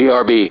BRB.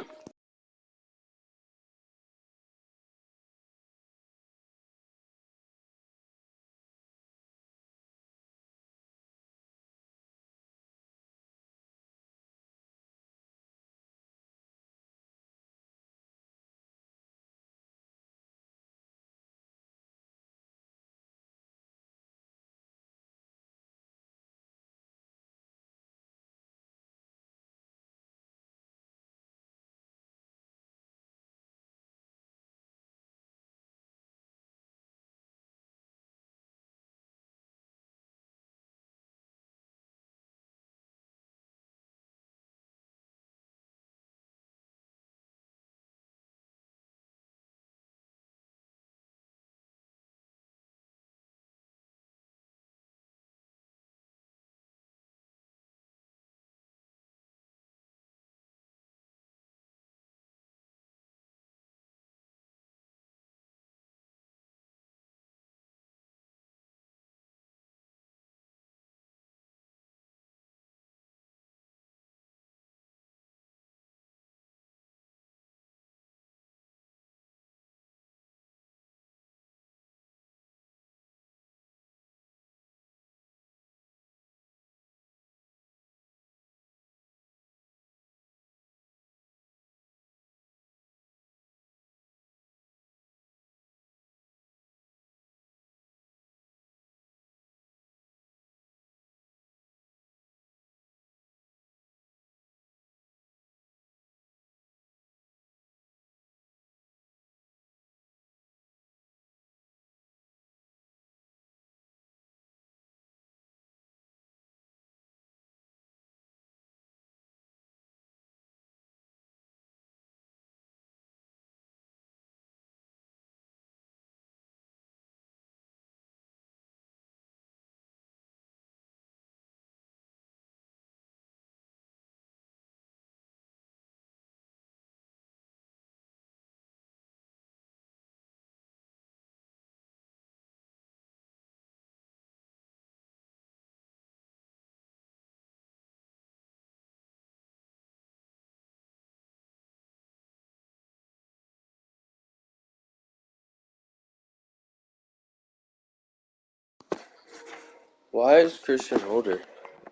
Why is Christian older?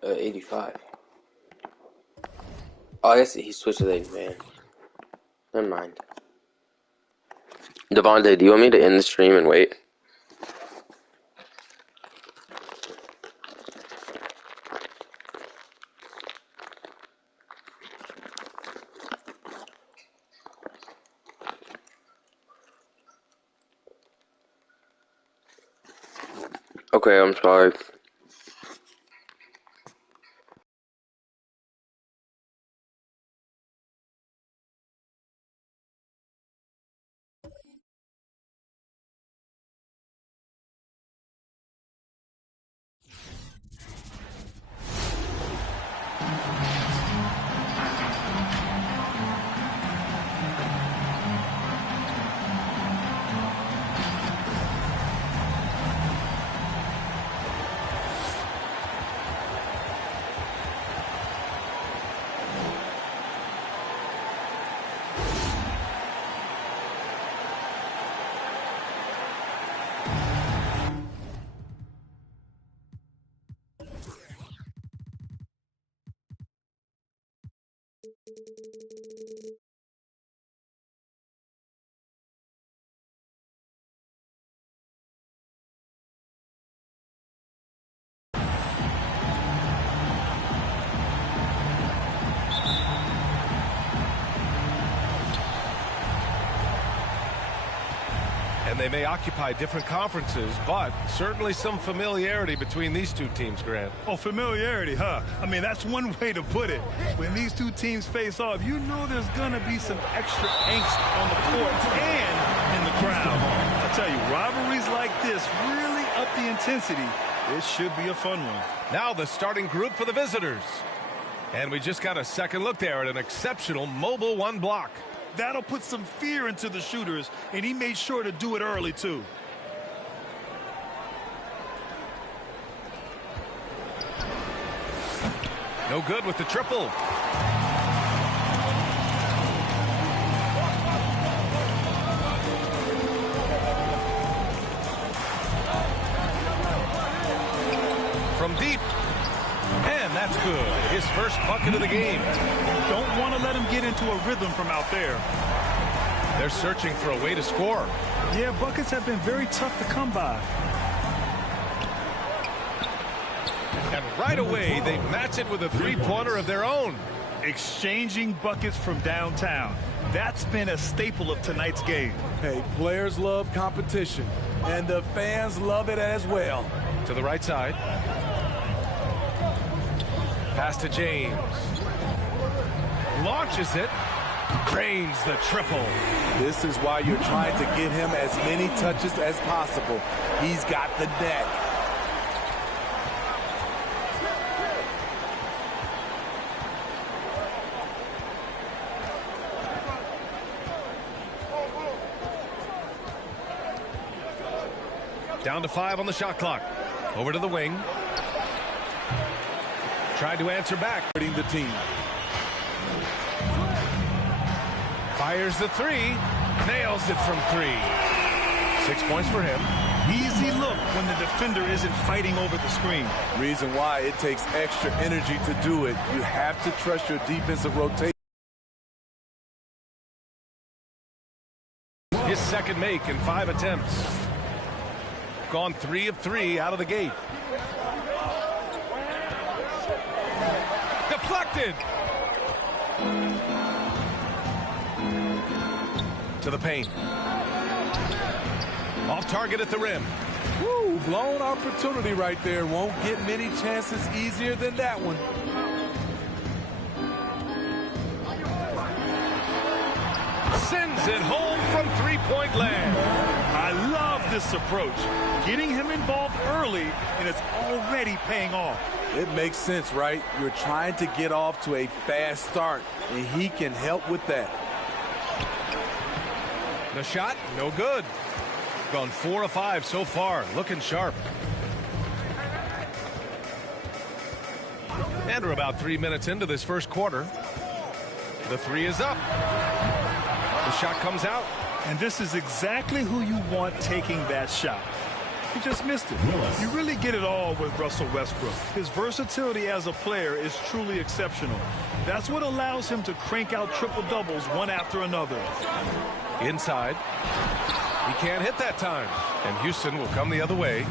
85. Oh, I guess he switched to the 80 man. Never mind. Devontae, do you want me to end the stream and wait? Okay, I'm sorry. And they may occupy different conferences, but certainly some familiarity between these two teams, Grant. Oh, familiarity, huh? I mean, that's one way to put it. When these two teams face off, you know there's going to be some extra angst on the court and in the crowd. I tell you, rivalries like this really up the intensity. It should be a fun one. Now the starting group for the visitors. And we just got a second look there at an exceptional mobile one block. That'll put some fear into the shooters, and he made sure to do it early, too. No good with the triple. from deep. And that's good. His first bucket of the game. Don't want to let him get into a rhythm from out there. They're searching for a way to score. Yeah, buckets have been very tough to come by. And right away, they match it with a three-pointer of their own. Exchanging buckets from downtown. That's been a staple of tonight's game. Hey, players love competition, and the fans love it as well. To the right side. Pass to James. Launches it. Drains the triple. This is why you're trying to get him as many touches as possible. He's got the net. Down to 5 on the shot clock. Over to the wing. Tried to answer back. Hurting the team. Fires the three. Nails it from 3. 6 points for him. Easy look when the defender isn't fighting over the screen. Reason why it takes extra energy to do it. You have to trust your defensive rotation. His second make in 5 attempts. Gone 3 of 3 out of the gate. Deflected. To the paint. Off target at the rim. Woo, blown opportunity right there. Won't get many chances easier than that one. Sends it home from three-point land. I love this approach. Getting him involved early, and it's already paying off. It makes sense, right? You're trying to get off to a fast start, and he can help with that. The shot, no good. Gone 4 of 5 so far, looking sharp. And we're about 3 minutes into this first quarter. The three is up. The shot comes out. And this is exactly who you want taking that shot. He just missed it. You really get it all with Russell Westbrook. His versatility as a player is truly exceptional. That's what allows him to crank out triple-doubles one after another. Inside. He can't hit that time. And Houston will come the other way.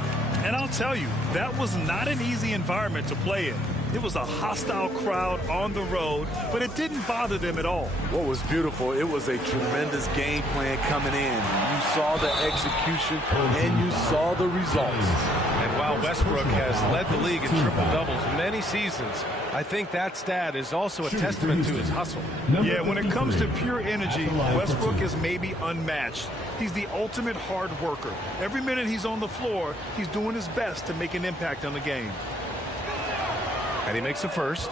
And I'll tell you, that was not an easy environment to play in. It was a hostile crowd on the road, but it didn't bother them at all. What was beautiful, it was a tremendous game plan coming in. You saw the execution, and you saw the results. And while Westbrook has led the league in triple-doubles many seasons, I think that stat is also a testament to his hustle. Yeah, when it comes to pure energy, Westbrook is maybe unmatched. He's the ultimate hard worker. Every minute he's on the floor, he's doing his best to make an impact on the game. And he makes the first.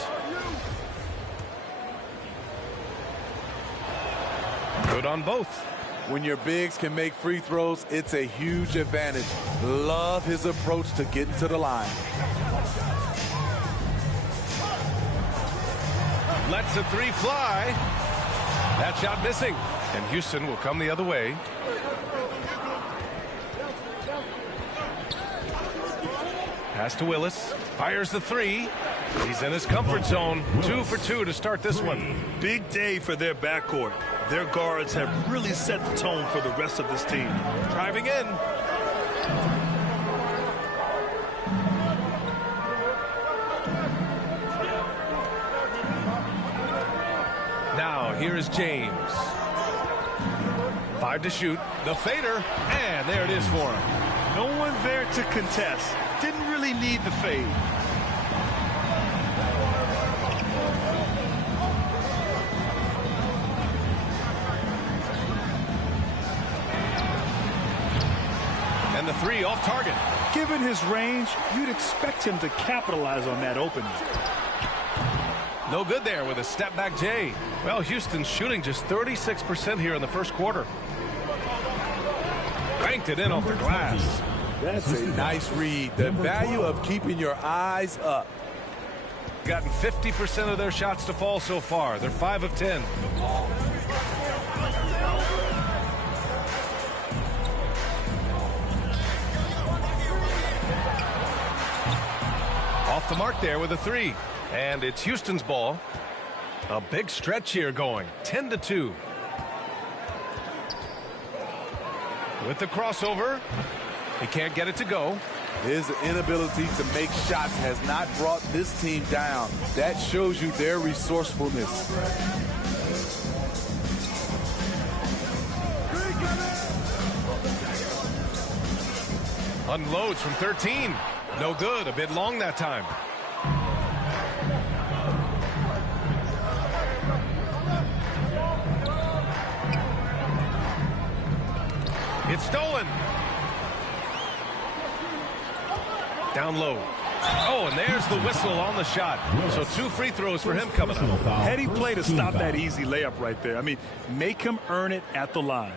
Good on both. When your bigs can make free throws, it's a huge advantage. Love his approach to getting to the line. Lets the three fly. That shot missing. And Houston will come the other way. Pass to Willis. Fires the three. He's in his comfort zone. 2 for 2 to start this one. Big day for their backcourt. Their guards have really set the tone for the rest of this team. Driving in. Now here is James. 5 to shoot. The fader. And there it is for him. No one there to contest. Didn't really need the fade. And the three off target. Given his range, you'd expect him to capitalize on that opening. No good there with a step back J. Well, Houston's shooting just 36% here in the first quarter. Cranked it in off the glass. That's a nice read. The value of keeping your eyes up. Gotten 50% of their shots to fall so far. They're 5 of 10. off the mark there with a 3. And it's Houston's ball. A big stretch here going. 10-2. With the crossover. He can't get it to go. His inability to make shots has not brought this team down. That shows you their resourcefulness. Unloads from 13. No good. A bit long that time. It's stolen. Down low. Oh, and there's the whistle on the shot. So 2 free throws for him coming up. Heady play to stop that easy layup right there. I mean, make him earn it at the line.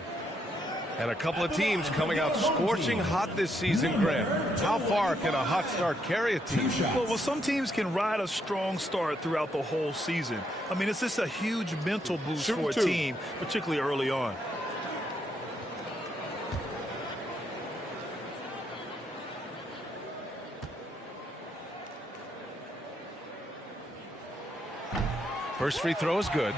And a couple of teams coming out scorching hot this season, Grant. How far can a hot start carry a team? Well, some teams can ride a strong start throughout the whole season. I mean, it's just a huge mental boost for a team, particularly early on. First free throw is good.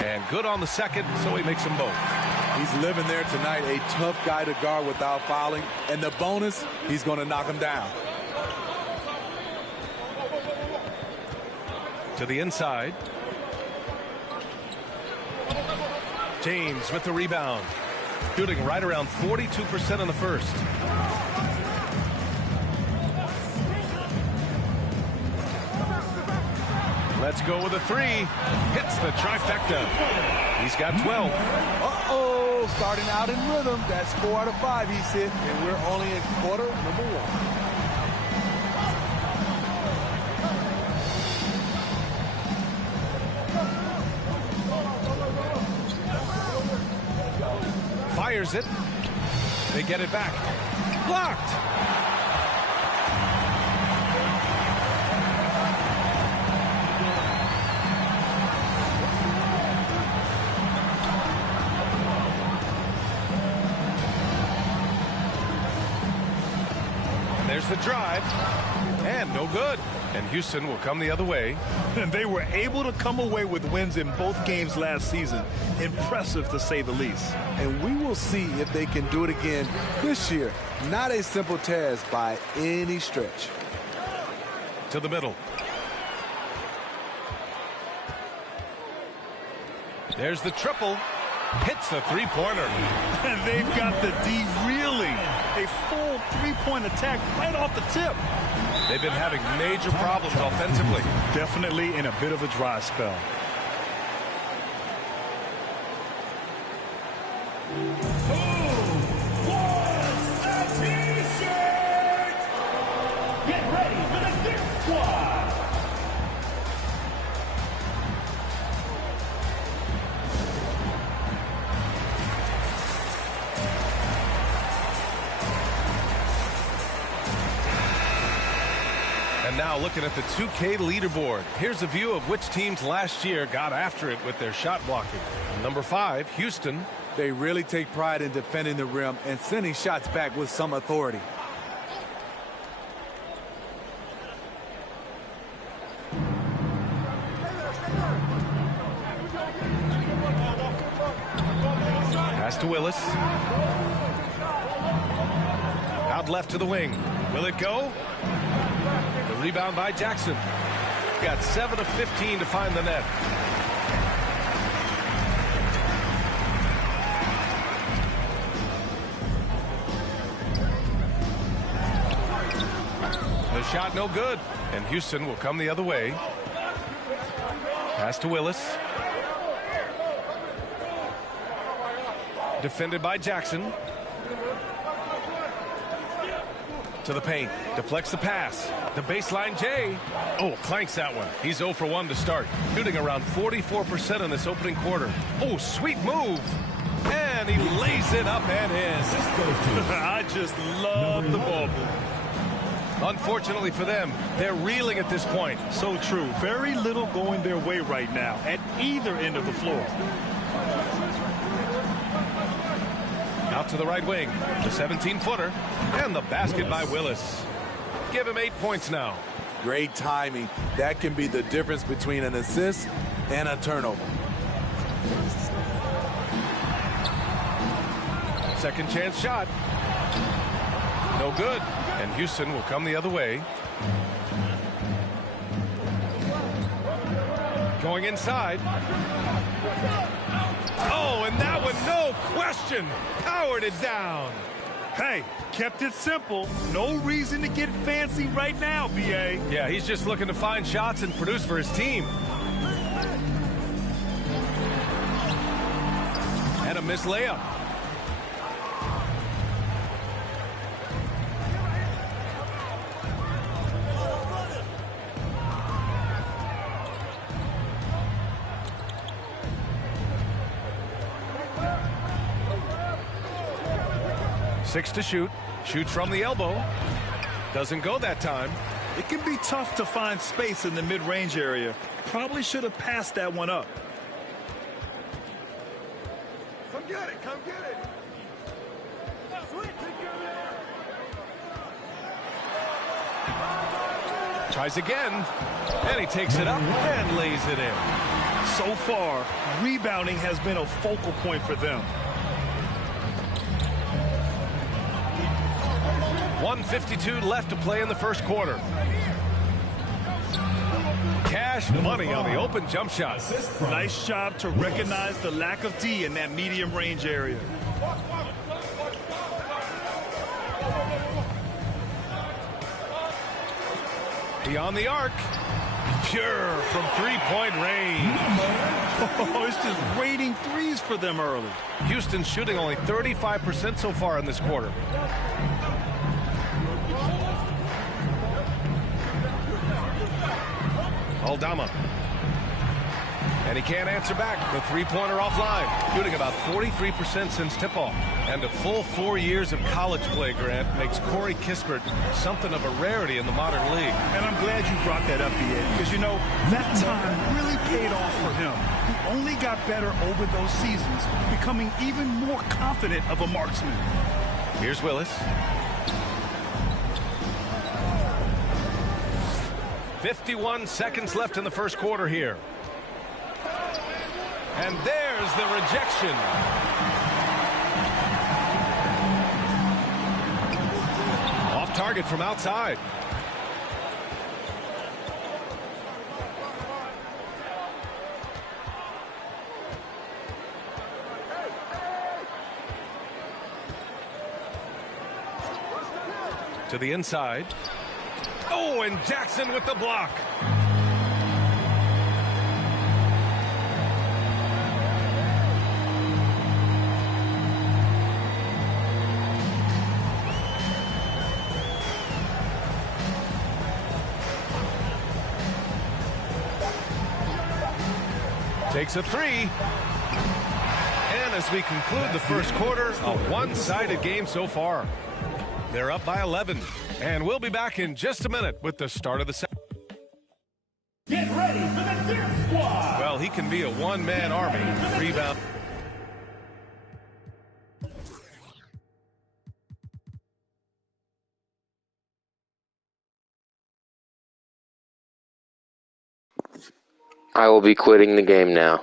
And good on the second, so he makes them both. He's living there tonight, a tough guy to guard without fouling. And the bonus, he's going to knock him down. To the inside. James with the rebound. Shooting right around 42% in the first. Let's go with a 3. Hits the trifecta. He's got 12. Uh-oh, starting out in rhythm. That's 4 out of 5 he's hit, and we're only in quarter number 1. Fires it. They get it back. Blocked. And there's the drive. And no good. And Houston will come the other way. And they were able to come away with wins in both games last season. Impressive, to say the least. And we will see if they can do it again this year. Not a simple task by any stretch. To the middle. There's the triple. Hits the three-pointer. And they've got the D reeling. A full three-point attack right off the tip. They've been having major problems offensively. Definitely in a bit of a dry spell. Who wants a T-shirt? Get ready for the Dirt Squad. And now looking at the 2K leaderboard. Here's a view of which teams last year got after it with their shot blocking. Number 5, Houston. They really take pride in defending the rim and sending shots back with some authority. Pass to Willis. Out left to the wing. Will it go? The rebound by Jackson. Got 7 of 15 to find the net. The shot no good, and Houston will come the other way. Pass to Willis. Defended by Jackson. To the paint. Deflects the pass. The baseline Jay. Oh, clanks that one. He's 0 for 1 to start. Shooting around 44% in this opening quarter. Oh, sweet move. And he lays it up and in. I just love the ball move. Unfortunately for them, they're reeling at this point. So true. Very little going their way right now at either end of the floor. Out to the right wing, the 17-footer, and the basket by Willis. Give him 8 points now. Great timing. That can be the difference between an assist and a turnover. Second chance shot. No good. And Houston will come the other way. Going inside. Oh, and that one, no question, powered it down. Hey, kept it simple. No reason to get fancy right now, B.A. Yeah, he's just looking to find shots and produce for his team. And a missed layup. Six to shoot. Shoots from the elbow. Doesn't go that time. It can be tough to find space in the mid-range area. Probably should have passed that one up. Come get it, come get it. Tries again. And he takes it up and lays it in. So far, rebounding has been a focal point for them. 1:52 left to play in the first quarter. Cash money on the open jump shot. Nice job to recognize the lack of D in that medium range area. Beyond the arc. Pure from three-point range. Oh, it's just raining threes for them early. Houston shooting only 35% so far in this quarter. Aldama. And he can't answer back. The three-pointer offline. Shooting about 43% since tip-off. And a full 4 years of college play, Grant, makes Corey Kispert something of a rarity in the modern league. And I'm glad you brought that up, B.A., because, you know, that time really paid off for him. He only got better over those seasons, becoming even more confident of a marksman. Here's Willis. 51 seconds left in the first quarter here. And there's the rejection. Off target from outside. To the inside. Oh, and Jackson with the block. Takes a three. And as we conclude the first quarter, a one-sided game so far. They're up by 11. And we'll be back in just a minute with the start of the second. Get ready for the Deer Squad. Well, he can be a one-man army. Rebound. I will be quitting the game now.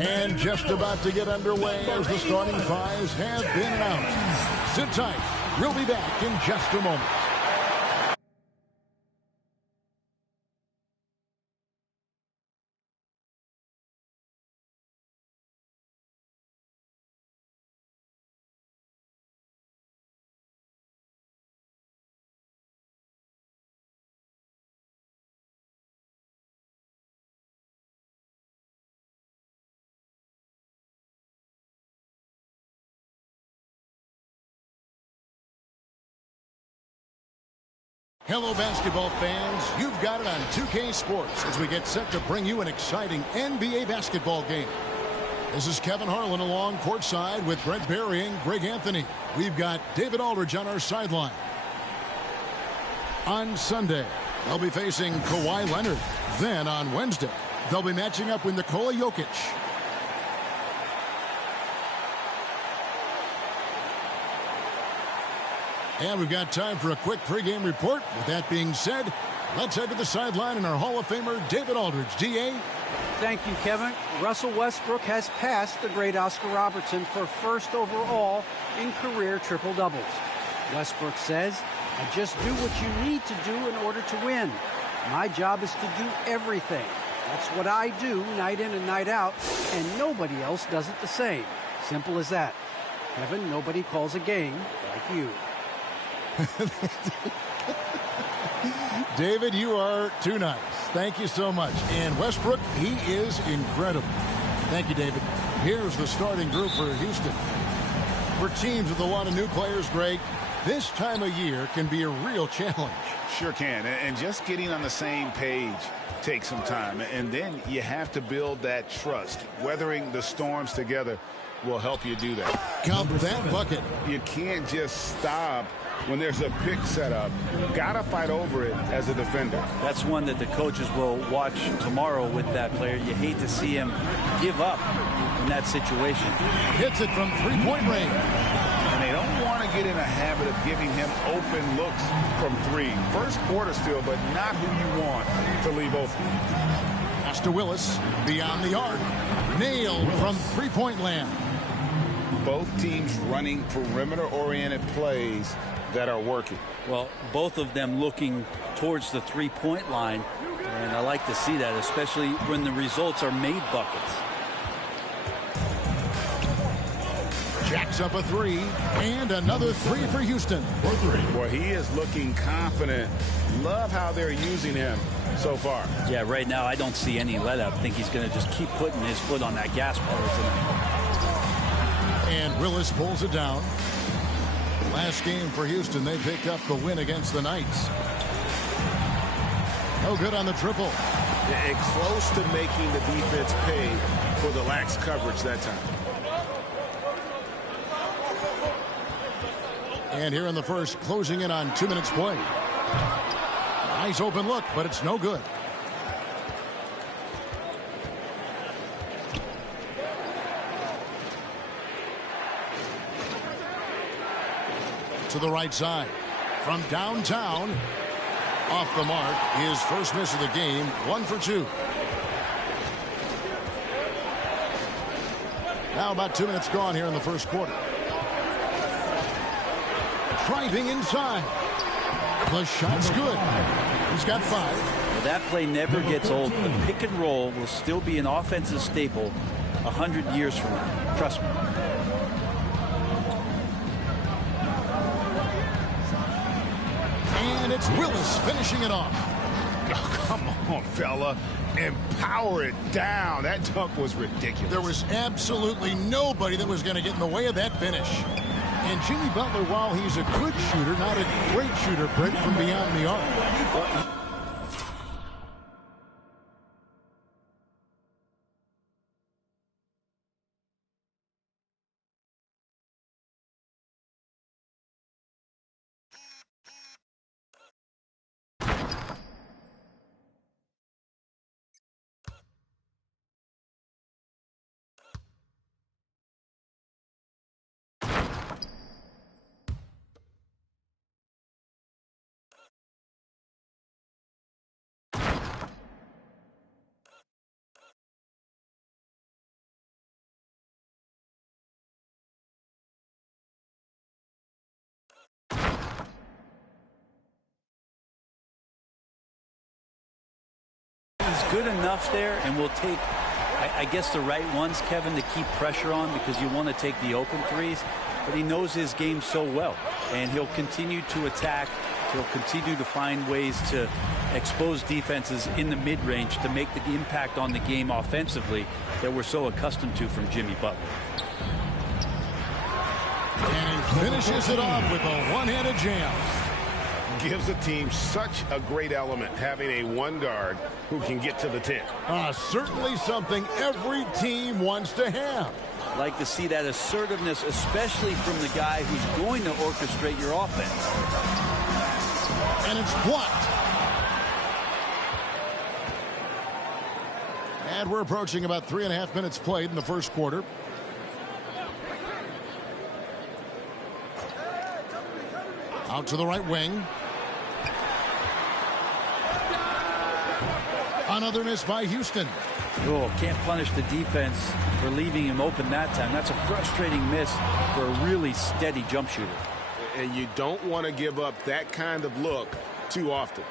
And just about to get underway as the starting fives have been announced. Sit tight. We'll be back in just a moment. Hello, basketball fans. You've got it on 2K Sports as we get set to bring you an exciting NBA basketball game. This is Kevin Harlan along courtside with Brent Barry and Greg Anthony. We've got David Aldridge on our sideline. On Sunday, they'll be facing Kawhi Leonard. Then on Wednesday, they'll be matching up with Nikola Jokic. And we've got time for a quick pregame report. With that being said, let's head to the sideline and our Hall of Famer, David Aldridge. D.A. Thank you, Kevin. Russell Westbrook has passed the great Oscar Robertson for first overall in career triple-doubles. Westbrook says, I just do what you need to do in order to win. My job is to do everything. That's what I do night in and night out, and nobody else does it the same. Simple as that. Kevin, nobody calls a game like you. David, you are too nice. Thank you so much. And Westbrook, he is incredible. Thank you, David. Here's the starting group for Houston. For teams with a lot of new players, Greg, this time of year can be a real challenge. Sure can. And just getting on the same page takes some time. And then you have to build that trust. Weathering the storms together will help you do that. Count that bucket. You can't just stop when there's a pick set up. Gotta fight over it as a defender. That's one that the coaches will watch tomorrow with that player. You hate to see him give up in that situation. Hits it from three-point range. And they don't want to get in a habit of giving him open looks from three. First quarter still, but not who you want to leave open. Pass to Willis, beyond the arc. Nailed from three-point land. Both teams running perimeter-oriented plays that are working. Well, both of them looking towards the three-point line, and I like to see that, especially when the results are made buckets. Jacks up a three, and another three for Houston. Well, he is looking confident. Love how they're using him so far. Yeah, right now I don't see any let-up. I think he's going to just keep putting his foot on that gas pedal tonight. And Willis pulls it down. Last game for Houston, they picked up the win against the Knights. No good on the triple. And close to making the defense pay for the lax coverage that time. And here in the first, closing in on 2 minutes play. Nice open look, but it's no good. To the right side. From downtown. Off the mark. His first miss of the game. 1 for 2. Now about 2 minutes gone here in the first quarter. Driving inside. The shot's good. He's got 5. Well, that play never gets old. The pick and roll will still be an offensive staple 100 years from now. Trust me. And it's Willis finishing it off. Oh, come on, fella. And power it down. That dunk was ridiculous. There was absolutely nobody that was going to get in the way of that finish. And Jimmy Butler, while he's a good shooter, not a great shooter, Brent, from beyond the arc. He's good enough there and will take, I guess, the right ones, Kevin, to keep pressure on because you want to take the open threes. But he knows his game so well, and he'll continue to attack. He'll continue to find ways to expose defenses in the mid-range to make the impact on the game offensively that we're so accustomed to from Jimmy Butler. And he finishes it off with a one-handed jam. Gives a team such a great element having a one guard who can get to the 10. Certainly something every team wants to have. Like to see that assertiveness, especially from the guy who's going to orchestrate your offense. And it's blocked. And we're approaching about 3.5 minutes played in the first quarter. Out to the right wing. Another miss by Houston. Oh, can't punish the defense for leaving him open that time. That's a frustrating miss for a really steady jump shooter. And you don't want to give up that kind of look too often.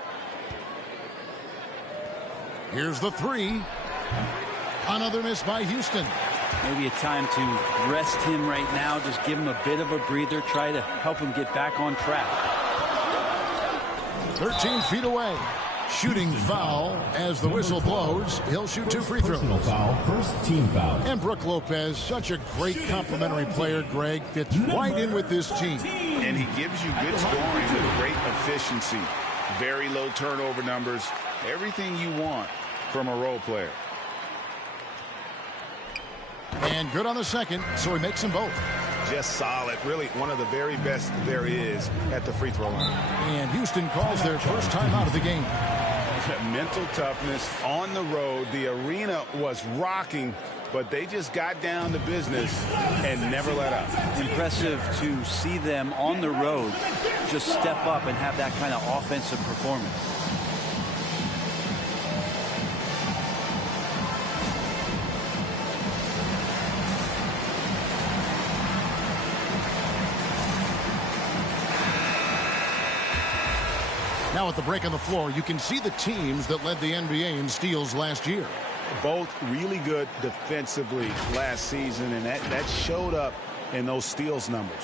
Here's the three. Another miss by Houston. Maybe a time to rest him right now. Just give him a bit of a breather. Try to help him get back on track. 13 feet away. Shooting foul as the whistle blows. He'll shoot 2 free throws. Foul, first team foul. And Brook Lopez, such a great complimentary player, Greg, fits right in with this team. And he gives you good scoring with great efficiency. Very low turnover numbers. Everything you want from a role player. And good on the second, so he makes them both. Just solid. Really one of the very best there is at the free throw line. And Houston calls their first time out of the game. Mental toughness on the road. The arena was rocking, but they just got down to business and never let up. Impressive to see them on the road just step up and have that kind of offensive performance. Now at the break on the floor, you can see the teams that led the NBA in steals last year. Both really good defensively last season, and that showed up in those steals numbers.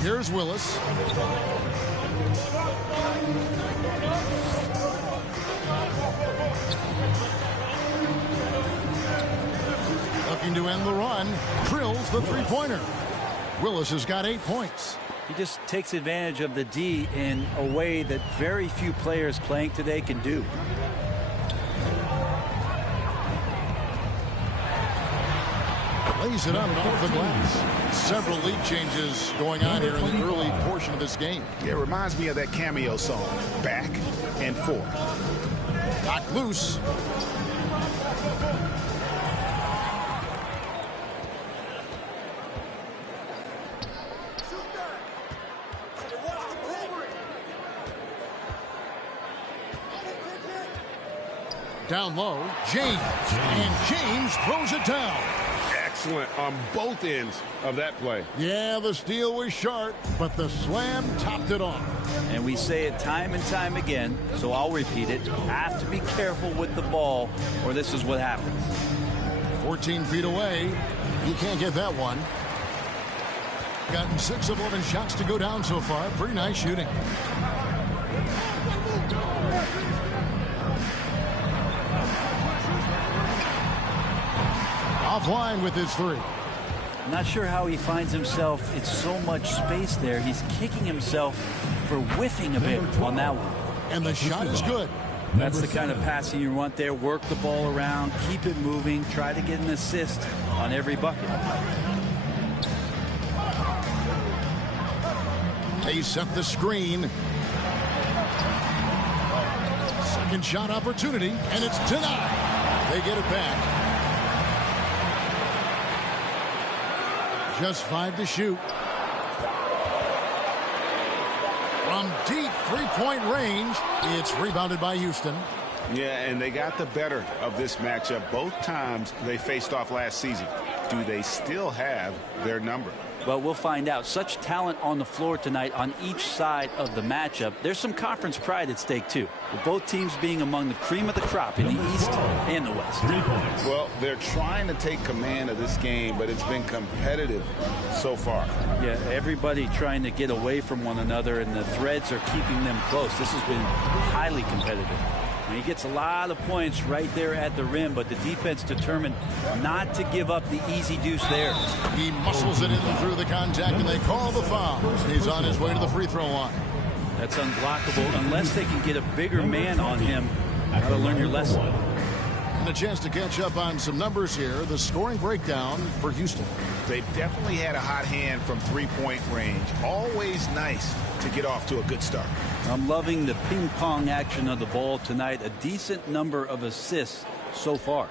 Here's Willis. Looking to end the run. Drills the three-pointer. Willis has got 8 points. He just takes advantage of the D in a way that very few players playing today can do. Lays it up and off the glass. Several lead changes going on here in the early portion of this game. It reminds me of that cameo song, Back and Forth. Knocked loose. Down low, James. And James throws it down. Excellent on both ends of that play. Yeah, the steal was sharp, but the slam topped it off. And we say it time and time again, so I'll repeat it. Have to be careful with the ball, or this is what happens. 14 feet away. He can't get that one. Gotten 6 of 11 shots to go down so far. Pretty nice shooting. Offline with his 3. Not sure how he finds himself. It's so much space there. He's kicking himself for whiffing a bit on that one. And the shot is good. That's the kind of passing you want there. Work the ball around, keep it moving, try to get an assist on every bucket. They set the screen. Second shot opportunity, and it's denied. They get it back. Just 5 to shoot. From deep three-point range, it's rebounded by Houston. Yeah, and they got the better of this matchup both times they faced off last season. Do they still have their number? Well, we'll find out. Such talent on the floor tonight on each side of the matchup. There's some conference pride at stake, too, with both teams being among the cream of the crop in the East and the West. Well, they're trying to take command of this game, but it's been competitive so far. Yeah, everybody trying to get away from one another, and the threads are keeping them close. This has been highly competitive. And he gets a lot of points right there at the rim, but the defense determined not to give up the easy deuce there. He muscles it in through the contact, and they call the foul. He's on his way to the free throw line. That's unblockable unless they can get a bigger man on him. Got to learn your lesson. And a chance to catch up on some numbers here. The scoring breakdown for Houston. They've definitely had a hot hand from three-point range. Always nice to get off to a good start. I'm loving the ping-pong action of the ball tonight. A decent number of assists so far.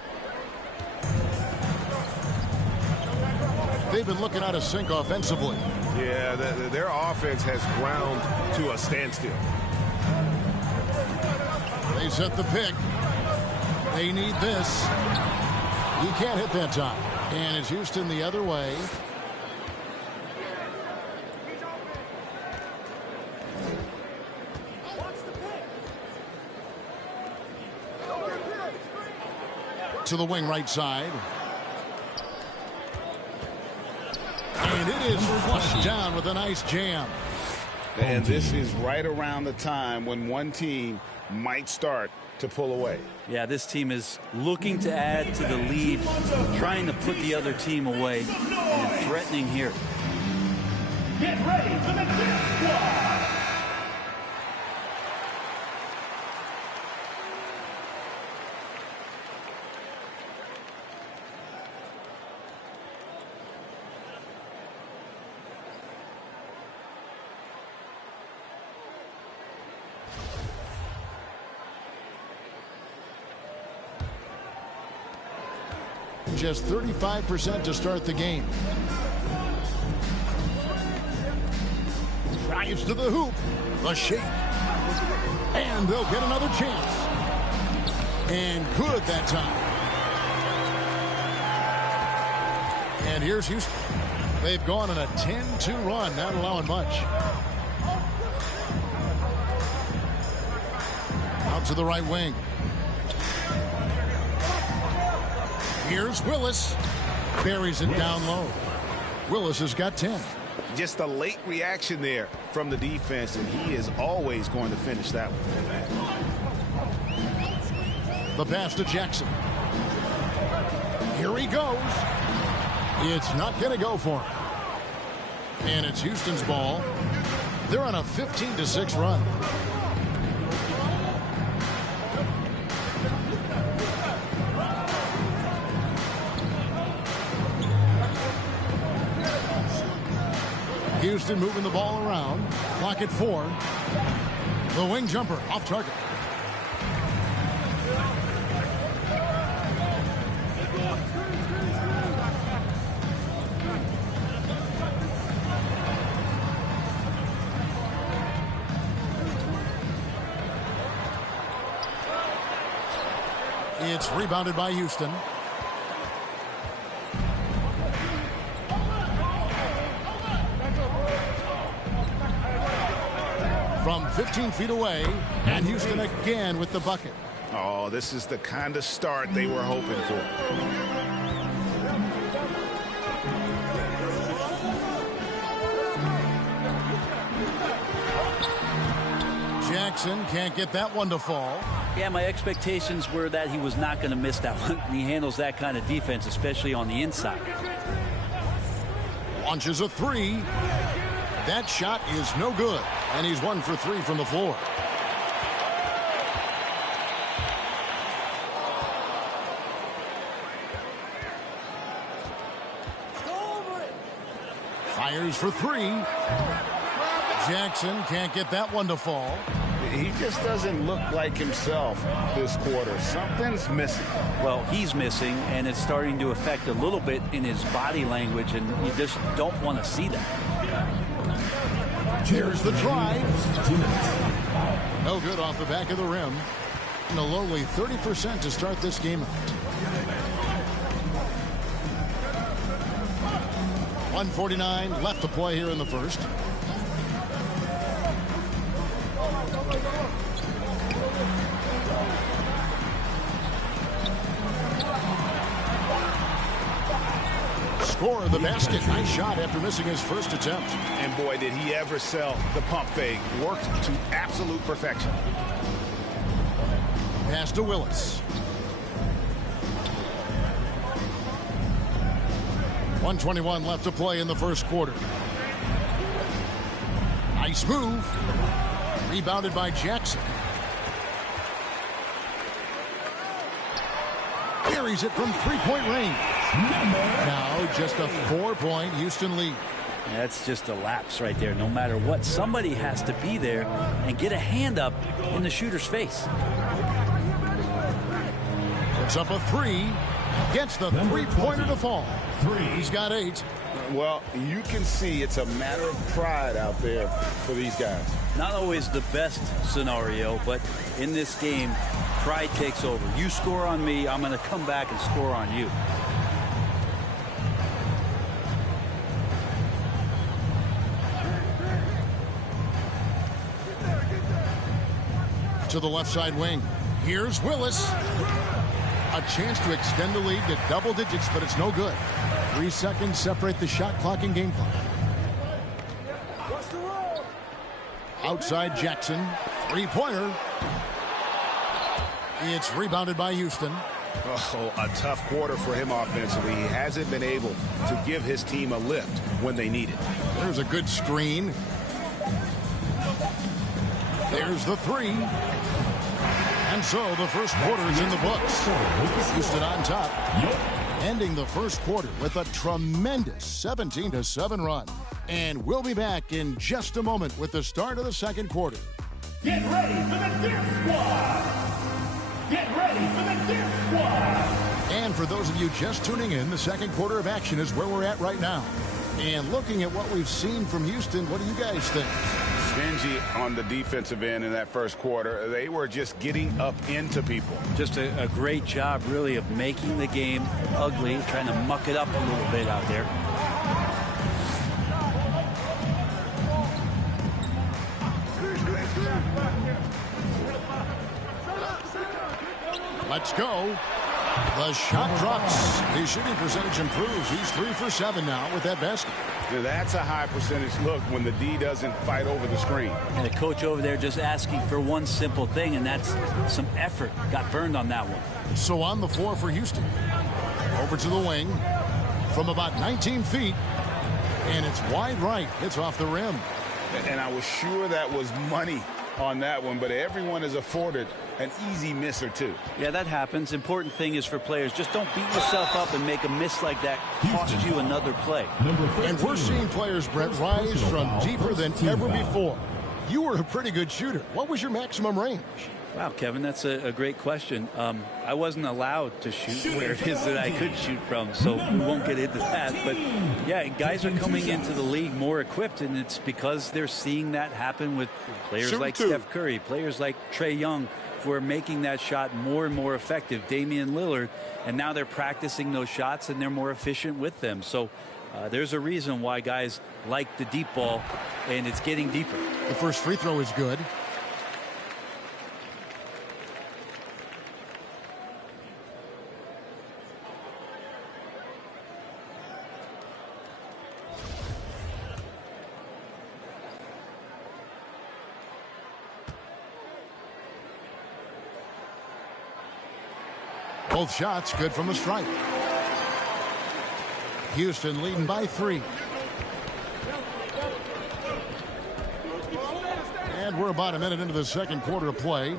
They've been looking out of sync offensively. Yeah, their offense has ground to a standstill. They set the pick. They need this. He can't hit that time. And it's Houston the other way. To the wing right side. And it is flushed down with a nice jam. And this is right around the time when one team might start to pull away. Yeah, this team is looking to add to the lead, trying to put the other team away, and threatening here. Get ready for the Death Squad. Just 35% to start the game. Drives to the hoop. The shake. And they'll get another chance. And good that time. And here's Houston. They've gone on a 10-2 run, not allowing much. Out to the right wing. Here's Willis. Buries it down low. Willis has got 10. Just a late reaction there from the defense, and he is always going to finish that one. The pass to Jackson. Here he goes. It's not going to go for him. And it's Houston's ball. They're on a 15-6 run. Houston moving the ball around. Clock at 4. The wing jumper off target. It's rebounded by Houston. From 15 feet away, and Houston again with the bucket. Oh, this is the kind of start they were hoping for. Jackson can't get that one to fall. Yeah, my expectations were that he was not going to miss that one. He handles that kind of defense, especially on the inside. Launches a three. That shot is no good, and he's 1 for 3 from the floor. Fires for 3. Jackson can't get that one to fall. He just doesn't look like himself this quarter. Something's missing. Well, he's missing, and it's starting to affect a little bit in his body language, and you just don't want to see that. Here's the drive. No good off the back of the rim. shooting a lowly 30% to start this game out. 1:49 left to play here in the first. Score the basket. Nice shot after missing his first attempt. And boy, did he ever sell the pump fake. Worked to absolute perfection. Pass to Willis. 1:21 left to play in the first quarter. Nice move. Rebounded by Jackson. Carries it from three-point range. Now just a 4-point Houston lead. That's just a lapse right there. No matter what, somebody has to be there and get a hand up in the shooter's face. Puts up a three. Gets the three-pointer to fall. He's got 8. Well, you can see it's a matter of pride out there for these guys. Not always the best scenario, but in this game, pride takes over. You score on me, I'm going to come back and score on you. To the left side wing. Here's Willis. A chance to extend the lead to double digits, but it's no good. 3 seconds separate the shot clock and game clock. Outside Jackson. Three-pointer. It's rebounded by Houston. Oh, a tough quarter for him offensively. He hasn't been able to give his team a lift when they need it. There's a good screen. There's the three. And so the first quarter is in the books. Houston on top. Ending the first quarter with a tremendous 17-7 run. And we'll be back in just a moment with the start of the second quarter. Get ready for the Dip Squad! Get ready for the Dip Squad! And for those of you just tuning in, the second quarter of action is where we're at right now. And looking at what we've seen from Houston, what do you guys think? Stingy on the defensive end in that first quarter. They were just getting up into people. Just a great job, really, of making the game ugly, trying to muck it up a little bit out there. Let's go. The shot drops. His shooting percentage improves. He's 3 for 7 now with that basket. Now, that's a high percentage look when the D doesn't fight over the screen. And the coach over there just asking for one simple thing, and that's some effort. Got burned on that one. So on the floor for Houston. Over to the wing from about 19 feet. And it's wide right. It's off the rim. And I was sure that was money on that one, but everyone is afforded an easy miss or two. Yeah, that happens. Important thing is for players, just don't beat yourself up and make a miss like that cost you another play. And we're seeing players, Brett, rise from deeper than ever before. You were a pretty good shooter. What was your maximum range? Wow, Kevin, that's a great question. I wasn't allowed to shoot where it is that I could shoot from, so we won't get into that. But, yeah, guys are coming into the league more equipped, and it's because they're seeing that happen with players like Steph Curry, players like Trae Young, who are making that shot more and more effective, Damian Lillard, and now they're practicing those shots, and they're more efficient with them. So there's a reason why guys like the deep ball, and it's getting deeper. The first free throw is good. Both shots good from the stripe. Houston leading by 3. And we're about a minute into the second quarter of play.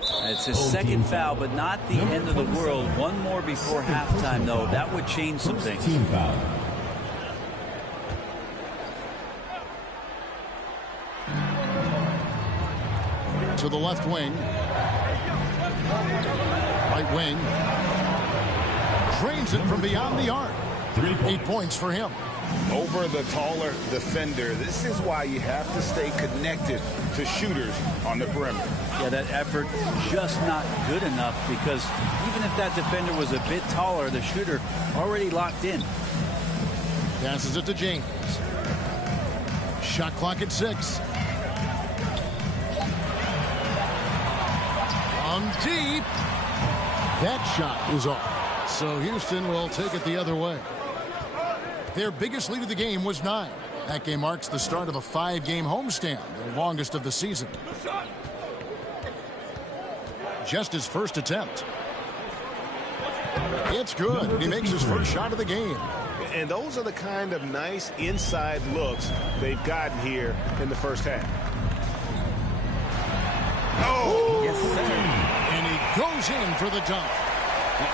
It's his second foul, but not the end of the world. One more before halftime, though. That would change some things. Team foul. To the left wing. Right wing. Drains it from beyond the arc. 8 points for him. over the taller defender. This is why you have to stay connected to shooters on the perimeter. Yeah, that effort just not good enough, because even if that defender was a bit taller, the shooter already locked in. Passes it to James. Shot clock at 6. From deep. That shot is off. So Houston will take it the other way. Their biggest lead of the game was 9. That game marks the start of a 5-game homestand, the longest of the season. Just his first attempt. It's good. He makes his first shot of the game. And those are the kind of nice inside looks they've gotten here in the first half. Oh! Yes, sir. And he goes in for the dunk.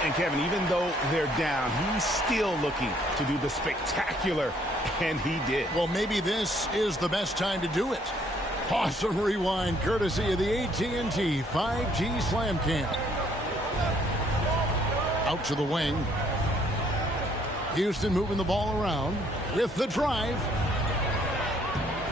And Kevin, even though they're down, he's still looking to do the spectacular, and he did. Well, maybe this is the best time to do it. Awesome rewind courtesy of the AT&T 5G Slam Cam. Out to the wing. Houston moving the ball around with the drive.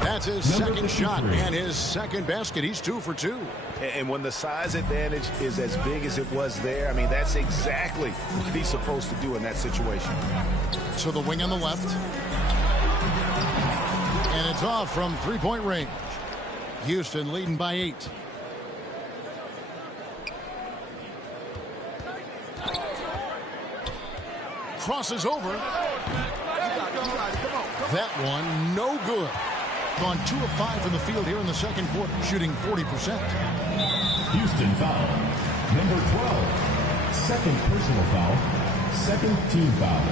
That's his second shot and his second basket. He's 2 for 2. And when the size advantage is as big as it was there, I mean, that's exactly what he's supposed to do in that situation. To the wing on the left. And it's off from three-point range. Houston leading by 8. Crosses over. That one, no good. Gone 2 of 5 from the field here in the second quarter, shooting 40%. Houston foul. Number 12. Second personal foul. Second team foul.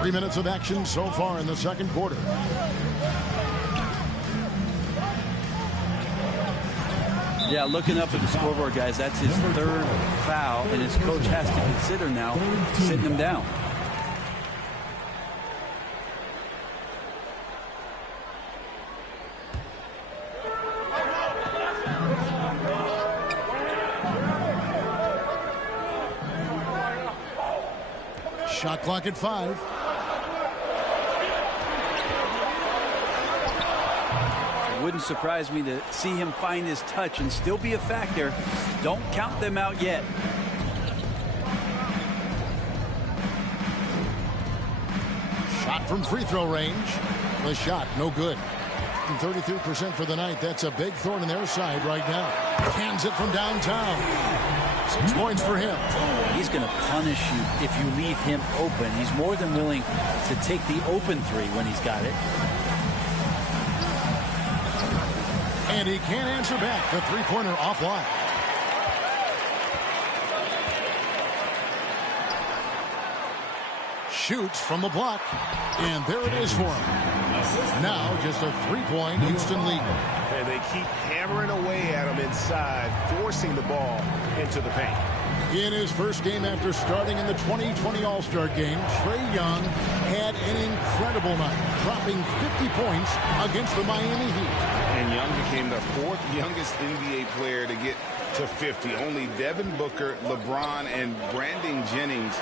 Three minutes of action so far in the second quarter. Yeah, looking up at the scoreboard, guys, that's his third foul, and his coach has to consider now sitting him down. Shot clock at 5. Wouldn't surprise me to see him find his touch and still be a factor. Don't count them out yet. Shot from free throw range. The shot, no good. 33% for the night. That's a big thorn in their side right now. Cans it from downtown. 6 points for him. He's going to punish you if you leave him open. He's more than willing to take the open three when he's got it. And he can't answer back. The three-pointer offline. Shoots from the block. And there it is for him. Now just a 3-point Houston lead. And they keep hammering away at him inside, forcing the ball into the paint. In his first game after starting in the 2020 All-Star Game, Trae Young had an incredible night, dropping 50 points against the Miami Heat. And Young became the 4th youngest NBA player to get to 50. Only Devin Booker, LeBron, and Brandon Jennings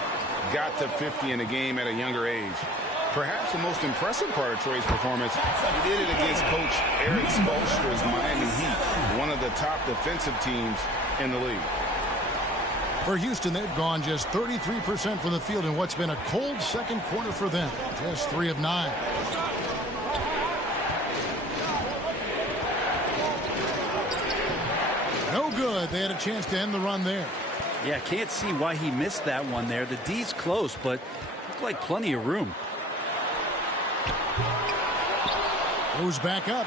got to 50 in a game at a younger age. Perhaps the most impressive part of Trae's performance, he did it against Coach Eric Spoelstra's Miami Heat, one of the top defensive teams in the league. For Houston, they've gone just 33% from the field in what's been a cold second quarter for them. Just 3 of 9. No good. They had a chance to end the run there. Yeah, can't see why he missed that one there. The D's close, but looked like plenty of room. Goes back up.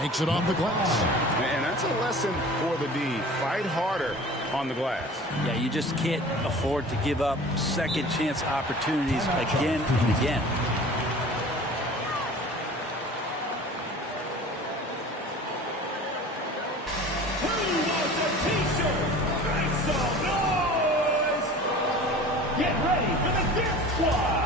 Makes it off the glass. And that's a lesson for the D. Fight harder on the glass. Yeah, you just can't afford to give up second chance opportunities again and again. Who wants a t-shirt? Make some noise! Get ready for the Dip Squad!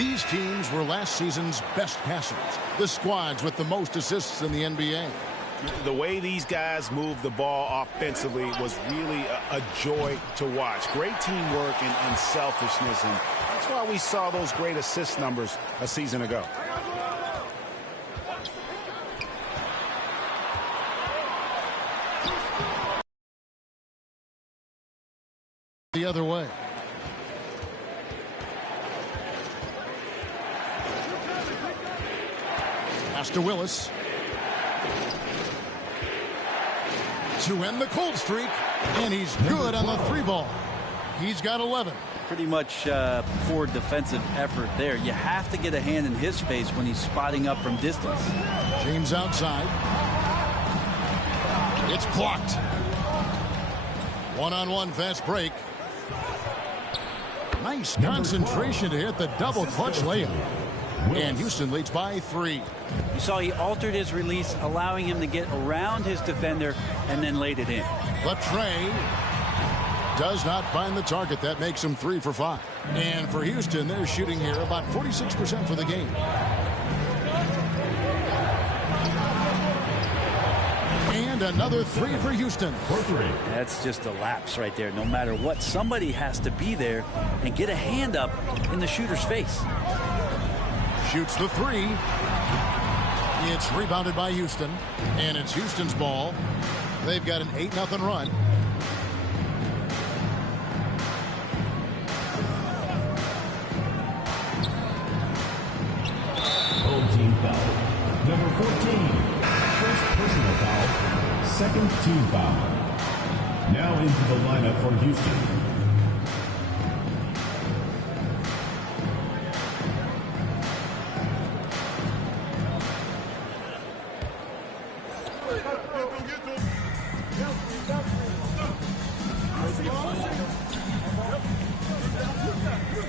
These teams were last season's best passers, the squads with the most assists in the NBA. The way these guys move the ball offensively was really a joy to watch. Great teamwork and unselfishness, and that's why we saw those great assist numbers a season ago. The other way. Pass to Willis. To end the cold streak, and he's good on the 3-ball. He's got 11. Pretty much poor defensive effort there. You have to get a hand in his face when he's spotting up from distance. James outside. It's blocked. One-on-one fast break. Nice concentration to hit the double clutch layup. And Houston leads by 3. You saw he altered his release, allowing him to get around his defender and then laid it in. But Trey does not find the target. That makes him 3 for 5. And for Houston, they're shooting here about 46% for the game. And another 3 for Houston. That's just a lapse right there. No matter what, somebody has to be there and get a hand up in the shooter's face. Shoots the 3. It's rebounded by Houston. And it's Houston's ball. They've got an 8-0 run. Home team foul. Number 14. First personal foul. Second team foul. Now into the lineup for Houston.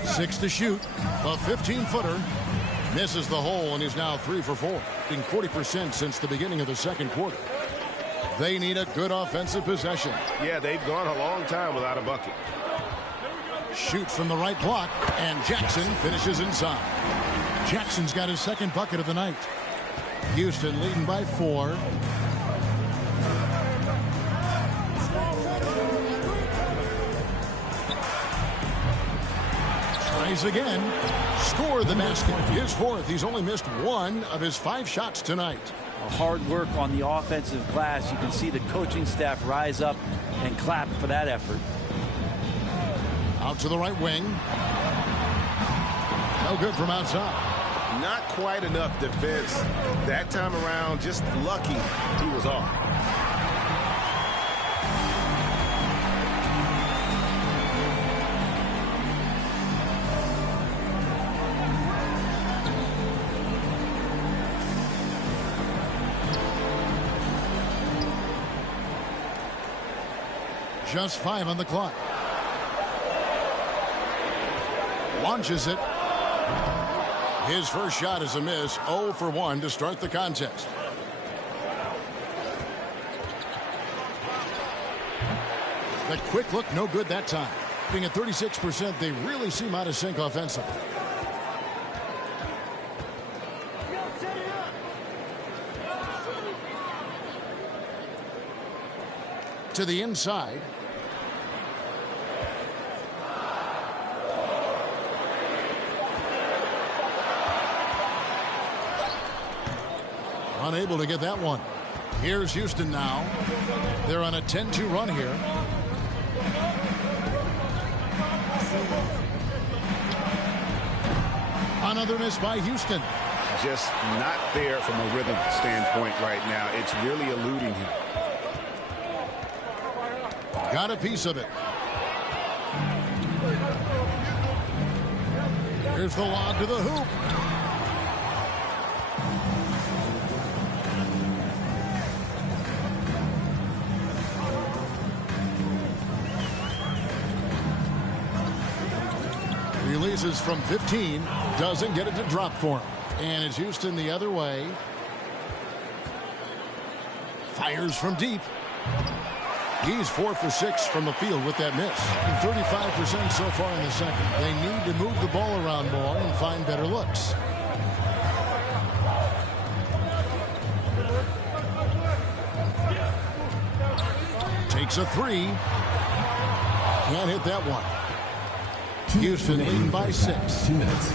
Six to shoot. A 15-footer. Misses the hole and is now 3 for 4. Being 40% since the beginning of the second quarter. They need a good offensive possession. Yeah, they've gone a long time without a bucket. Shoots from the right block, and Jackson finishes inside. Jackson's got his second bucket of the night. Houston leading by 4. Tries again. Scored the basket. His 4th. He's only missed 1 of his 5 shots tonight. Hard work on the offensive glass. You can see the coaching staff rise up and clap for that effort. Out to the right wing. No good from outside. Not quite enough defense that time around. Just lucky he was off. Just 5 on the clock. Launches it. His first shot is a miss. 0 for 1 to start the contest. The quick look, no good that time. Being at 36%, they really seem out of sync offensively. To the inside. Unable to get that one. Here's Houston now. They're on a 10-2 run here. Another miss by Houston. Just not there from a rhythm standpoint right now. It's really eluding him. Got a piece of it. Here's the lob to the hoop. Releases from 15. Doesn't get it to drop for him. And it's Houston the other way. Fires from deep. He's 4 for 6 from the field with that miss. 35% so far in the second. They need to move the ball around more and find better looks. Takes a three. Can't hit that one. Houston leading by 6. 2 minutes.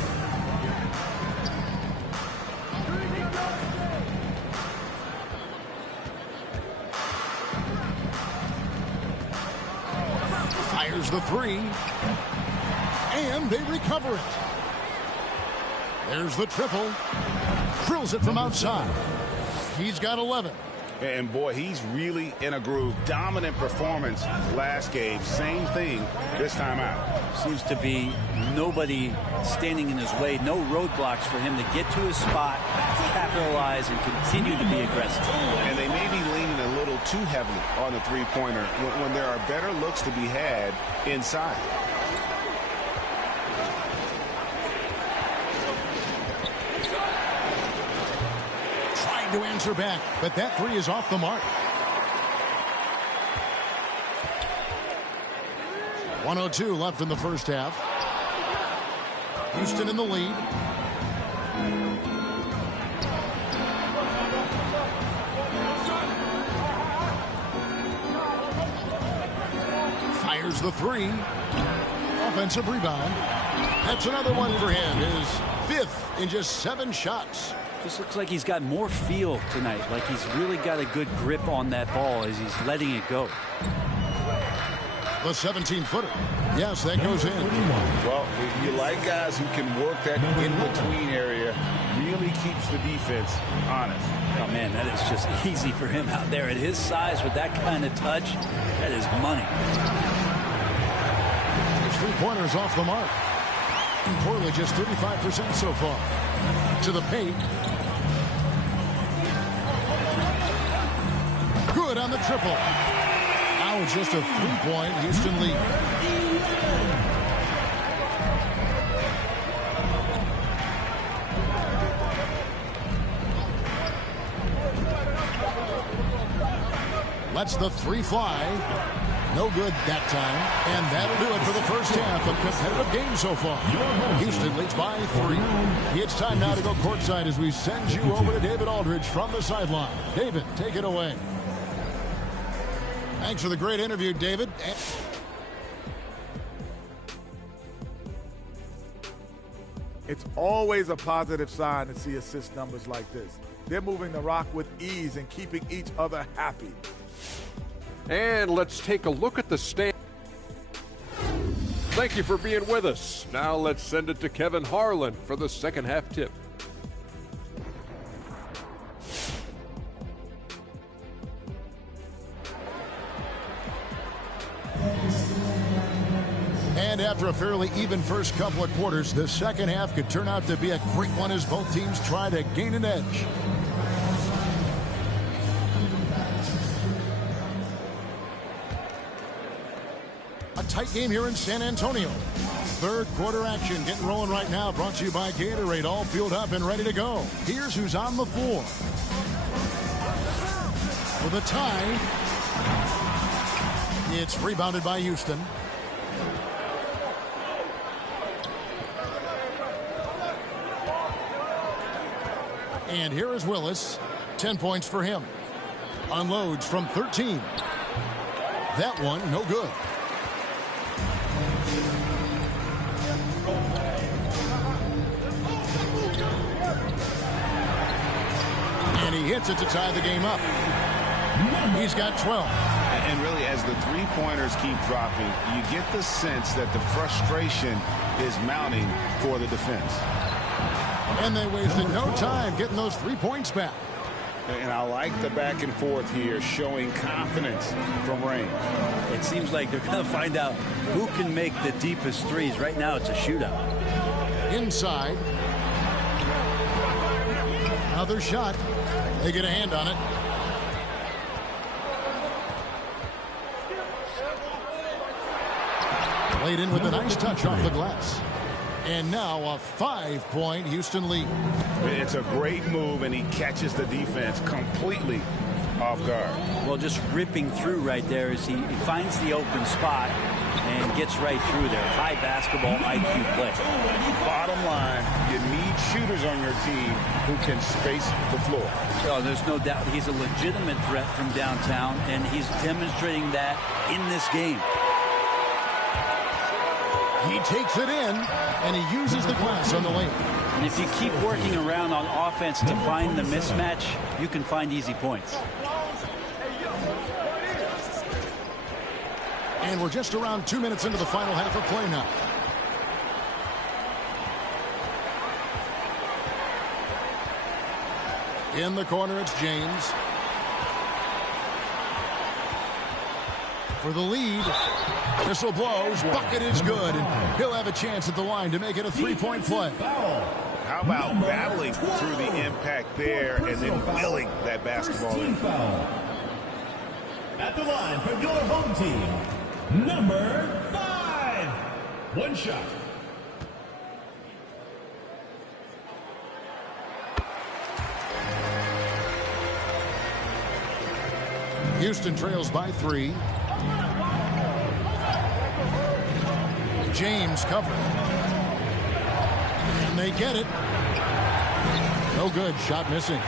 Fires the three. And they recover it. There's the triple. Drills it from outside. He's got 11. And boy, he's really in a groove. Dominant performance last game. Same thing this time out. Seems to be nobody standing in his way. No roadblocks for him to get to his spot, capitalize, and continue to be aggressive. And they may be leaning a little too heavily on the three-pointer when there are better looks to be had inside. To answer back, but that three is off the mark. 1:02 left in the first half. Houston in the lead. Fires the three. Offensive rebound. That's another one for him. His 5th in just 7 shots. Just looks like he's got more feel tonight, like he's really got a good grip on that ball as he's letting it go. The 17-footer. Yes, that goes in. Well, you like guys who can work that in-between area, really keeps the defense honest. Oh, man, that is just easy for him out there at his size with that kind of touch. That is money. His three-pointers off the mark. Portland just 35% so far. To the paint. Good on the triple. Now it's just a 3-point Houston lead. Lets the three fly. No good that time. And that'll do it for the first half. A competitive game so far. Houston leads by 3. It's time now to go courtside as we send you over to David Aldridge from the sideline. David, take it away. Thanks for the great interview, David. It's always a positive sign to see assist numbers like this. They're moving the rock with ease and keeping each other happy. And let's take a look at the stand. Thank you for being with us. Now let's send it to Kevin Harlan for the second half tip. And after a fairly even first couple of quarters, the second half could turn out to be a great one as both teams try to gain an edge. A tight game here in San Antonio. Third quarter action getting rolling right now. Brought to you by Gatorade. All fueled up and ready to go. Here's who's on the floor. For the tie. It's rebounded by Houston. And here is Willis. 10 points for him. Unloads from 13. That one, no good. And he hits it to tie the game up. He's got 12. And really, as the three-pointers keep dropping, you get the sense that the frustration is mounting for the defense. And they wasted no time getting those 3 points back. And I like the back and forth here, showing confidence from Rain. It seems like they're going to find out who can make the deepest threes. Right now, it's a shootout. Inside. Another shot. They get a hand on it. Played in with a nice touch off the glass. And now a 5-point Houston lead. It's a great move, and he catches the defense completely off guard. Well, just ripping through right there as he finds the open spot and gets right through there. High basketball IQ play. Bottom line, you need shooters on your team who can space the floor. Oh, there's no doubt he's a legitimate threat from downtown, and he's demonstrating that in this game. He takes it in, and he uses the glass on the lane. And if you keep working around on offense to find the mismatch, you can find easy points. And we're just around 2 minutes into the final half of play now. In the corner, it's James. For the lead. Whistle blows. Bucket is good. And he'll have a chance at the line to make it a three-point play. How about battling through the impact there and then willing that basketball in? At the line for your home team, number 5. One shot. Houston trails by 3. James covered. And they get it. No good. Shot missing.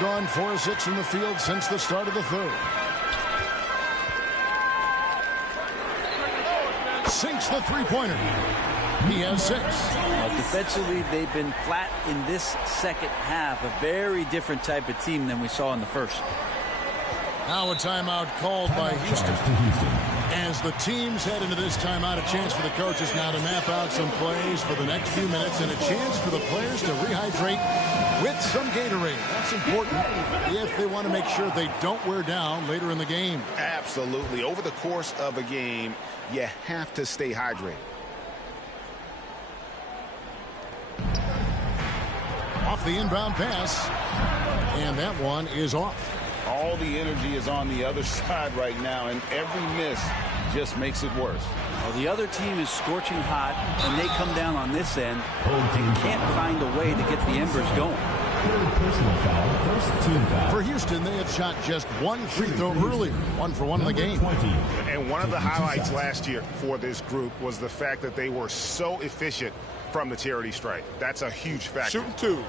Gone 4 of 6 from the field since the start of the third. Sinks the three-pointer. He has 6. Defensively, they've been flat in this second half. A very different type of team than we saw in the first. Now a timeout called by Houston. As the teams head into this timeout, a chance for the coaches now to map out some plays for the next few minutes and a chance for the players to rehydrate with some Gatorade. That's important if they want to make sure they don't wear down later in the game. Absolutely. Over the course of a game, you have to stay hydrated. Off the inbound pass. And that one is off. All the energy is on the other side right now, and every miss just makes it worse. Well, the other team is scorching hot, and they come down on this end and can't find a way to get the embers going. Personal foul, first team foul. For Houston, they have shot just 1 free throw earlier. 1 for 1 in the game. 20. And one of the highlights last year for this group was the fact that they were so efficient from the charity stripe. That's a huge factor. Shooting 2.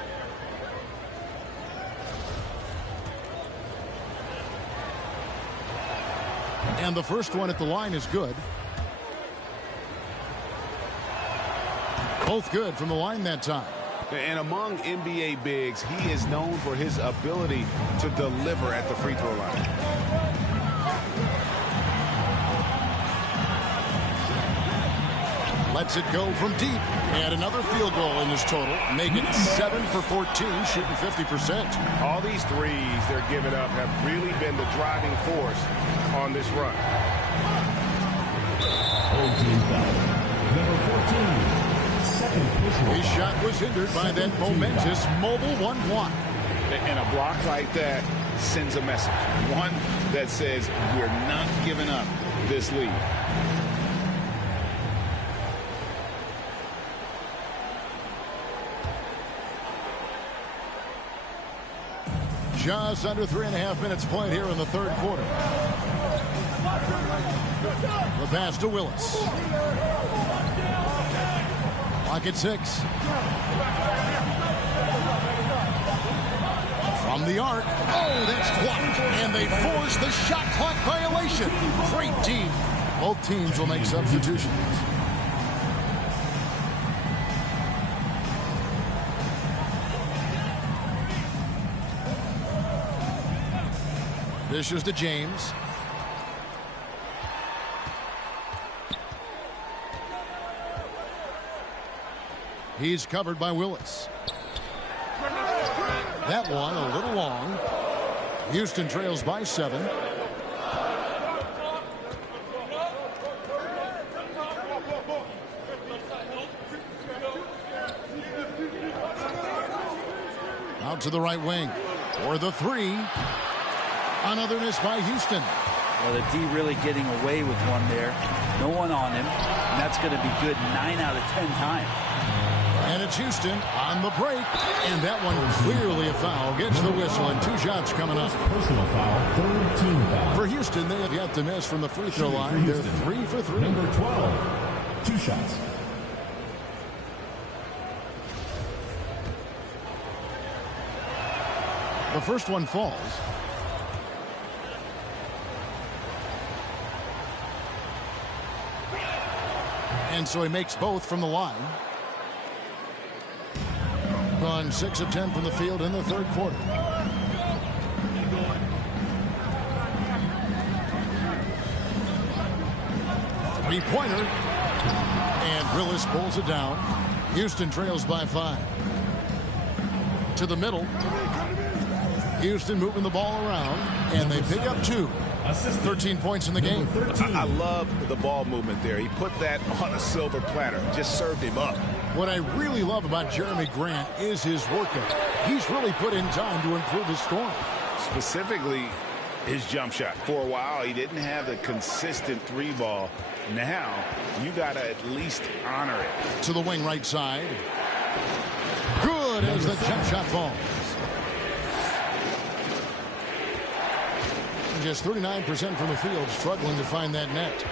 And the first one at the line is good. Both good from the line that time. And among NBA bigs, he is known for his ability to deliver at the free throw line. Lets it go from deep. And another field goal in this total. Make it 7 for 14, shooting 50%. All these threes they're giving up have really been the driving force on this run. Home team foul. Number 14. Second personal His shot was hindered by that momentous mobile one block. And a block like that sends a message. One that says we're not giving up this lead. Just under 3.5 minutes played here in the third quarter. The pass to Willis. Clock at 6. From the arc. Oh, that's blocked. And they force the shot clock violation. Great team. Both teams will make substitutions. Dishes to James. He's covered by Willis. That one a little long. Houston trails by 7. Out to the right wing. For the 3. Another miss by Houston. Well, the D really getting away with one there. No one on him. And that's going to be good 9 out of 10 times. And it's Houston on the break. And that one clearly a foul. Gets the whistle and 2 shots coming up. Personal foul, third team foul. For Houston, they have yet to miss from the free throw line. They're 3 for 3. Number 12, 2 shots. The first one falls. And so he makes both from the line. Gone 6 of 10 from the field in the third quarter. Three-pointer. And Willis pulls it down. Houston trails by 5. To the middle. Houston moving the ball around. And they pick up 2. 13 points in the game. I love the ball movement there. He put that on a silver platter. Just served him up. What I really love about Jeremy Grant is his work ethic. He's really put in time to improve his scoring. Specifically, his jump shot. For a while, he didn't have the consistent 3-ball. Now, you got to at least honor it. To the wing right side. Good as the jump shot falls. Just 39% from the field, struggling to find that net.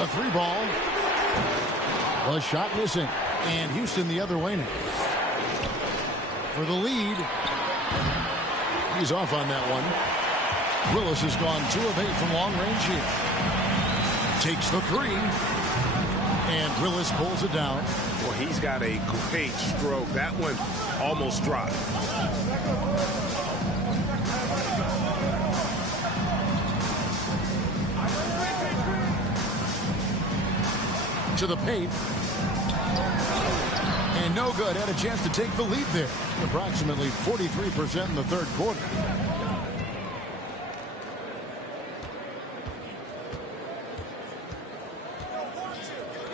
A 3-ball. The shot missing. And Houston the other way now. For the lead. He's off on that one. Willis has gone 2 of 8 from long range here. Takes the 3. And Willis pulls it down. Well, he's got a great stroke. That one almost dropped. To the paint. And no good. Had a chance to take the lead there. Approximately 43% in the third quarter.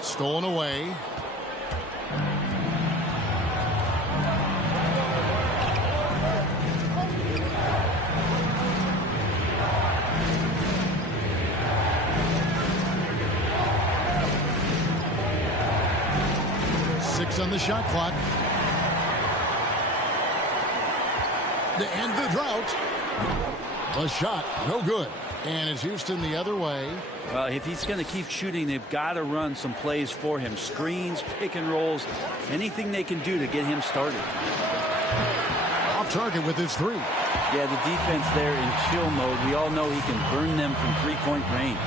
Stolen away. On the shot clock. To end the drought. A shot, no good. And it's Houston the other way. Well, if he's going to keep shooting, they've got to run some plays for him. Screens, pick and rolls, anything they can do to get him started. Off target with his 3. Yeah, the defense there in chill mode. We all know he can burn them from 3-point range.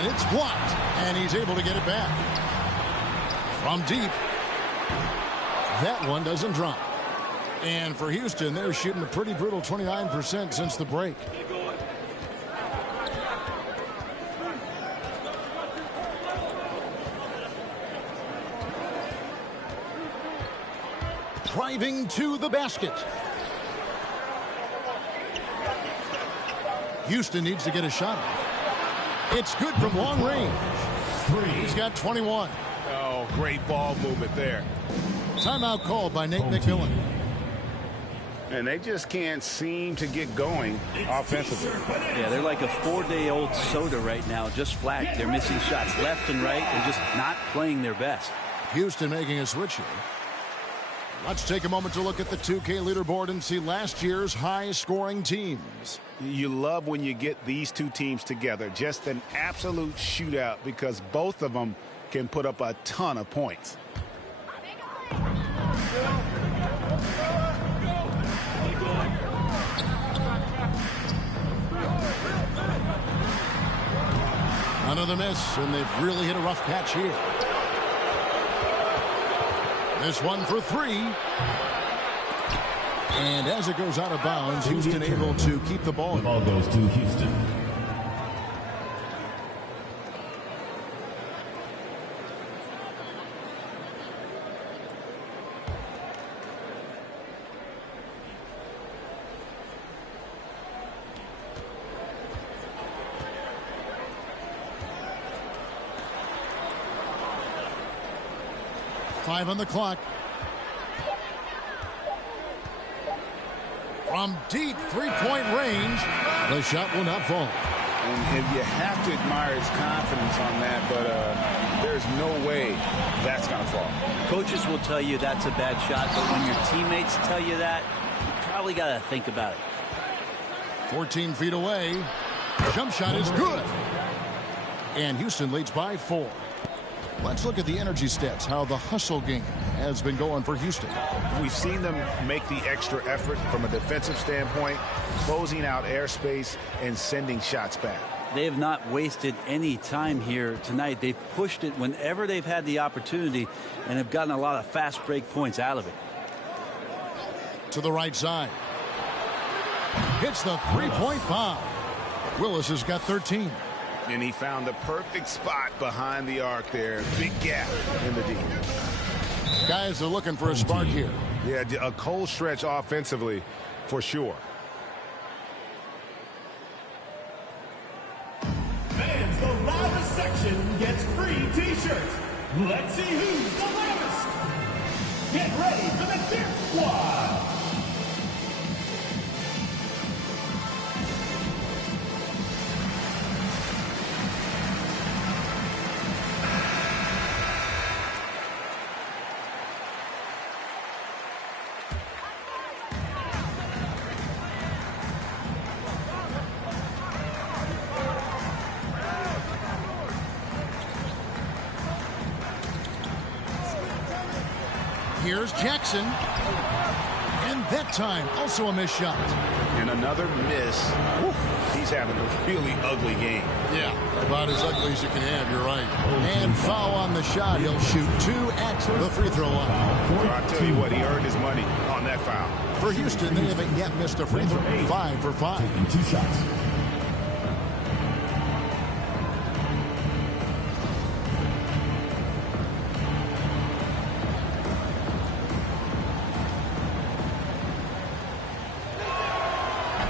It's blocked, and he's able to get it back. From deep. That one doesn't drop. And for Houston, they're shooting a pretty brutal 29% since the break. Driving to the basket. Houston needs to get a shot off. It's good from long range. 3. He's got 21. Oh, great ball movement there. Timeout called by Nate McMillan. And they just can't seem to get going offensively. Yeah, they're like a 4-day-old soda right now, just flat. They're missing shots left and right. They're just not playing their best. Houston making a switch here. Let's take a moment to look at the 2K leaderboard and see last year's high-scoring teams. You love when you get these two teams together. Just an absolute shootout because both of them can put up a ton of points. Another miss, and they've really hit a rough patch here. This one for 3. And as it goes out of bounds, Houston able to keep the ball. The ball goes to Houston. Five on the clock. From deep three-point range, the shot will not fall. And you have to admire his confidence on that, but there's no way that's going to fall. Coaches will tell you that's a bad shot, but when your teammates tell you that, you probably got to think about it. 14 feet away. Jump shot is good. And Houston leads by 4. Let's look at the energy stats, how the hustle game has been going for Houston. We've seen them make the extra effort from a defensive standpoint, closing out airspace and sending shots back. They have not wasted any time here tonight. They've pushed it whenever they've had the opportunity and have gotten a lot of fast break points out of it. To the right side. Hits the three-point bomb. Willis has got 13. And he found the perfect spot behind the arc there. Big gap in the D. Guys are looking for a spark here. Yeah, a cold stretch offensively for sure. Fans, the loudest section gets free T-shirts. Let's see who's the loudest. Get ready for the Dip Squad. Here's Jackson. And that time, also a missed shot. And another miss. Woo. He's having a really ugly game. Yeah, about as ugly as you can have, you're right. And foul on the shot. He'll shoot 2 at the free throw line. So I tell you what, he earned his money on that foul. For Houston, they haven't yet missed a free throw. 5 for 5. Taking 2 shots.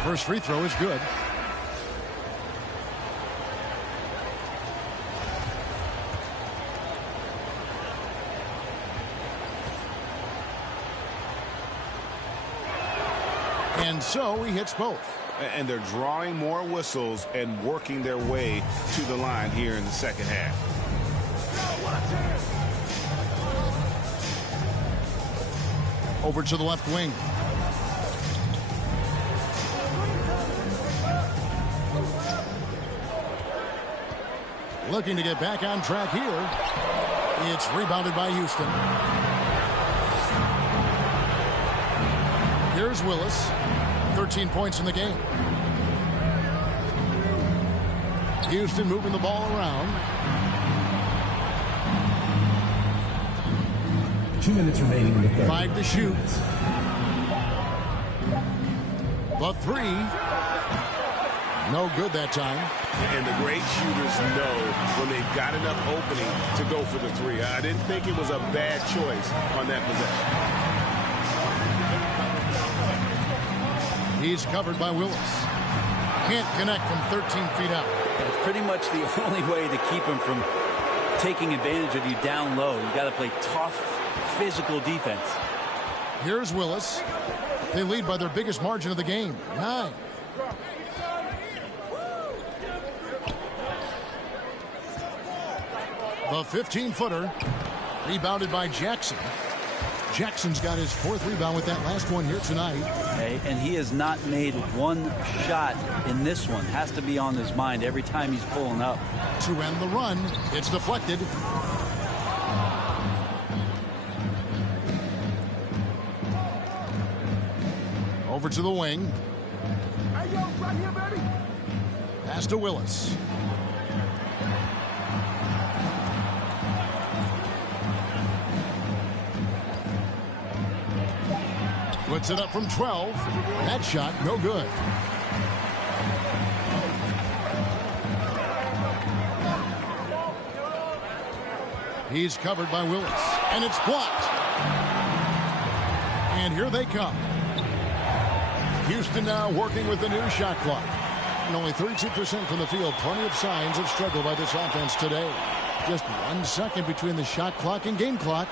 First free throw is good. And so he hits both. And they're drawing more whistles and working their way to the line here in the second half. Over to the left wing. Looking to get back on track here. It's rebounded by Houston. Here's Willis. 13 points in the game. Houston moving the ball around. 2 minutes remaining in the third. 5 to shoot. The 3. No good that time. And the great shooters know when they've got enough opening to go for the 3. I didn't think it was a bad choice on that possession. He's covered by Willis. Can't connect from 13 feet out. It's pretty much the only way to keep him from taking advantage of you down low. You got to play tough, physical defense. Here's Willis. They lead by their biggest margin of the game, 9. The 15-footer, rebounded by Jackson. Jackson's got his 4th rebound with that last one here tonight. Okay, and he has not made one shot in this one. Has to be on his mind every time he's pulling up. To end the run, it's deflected. Over to the wing. Hey, yo, right here, baby. Pass to Willis. Puts it up from 12. That shot, no good. He's covered by Willis. And it's blocked. And here they come. Houston now working with the new shot clock. And only 32% from the field. Plenty of signs of struggle by this offense today. Just 1 second between the shot clock and game clock.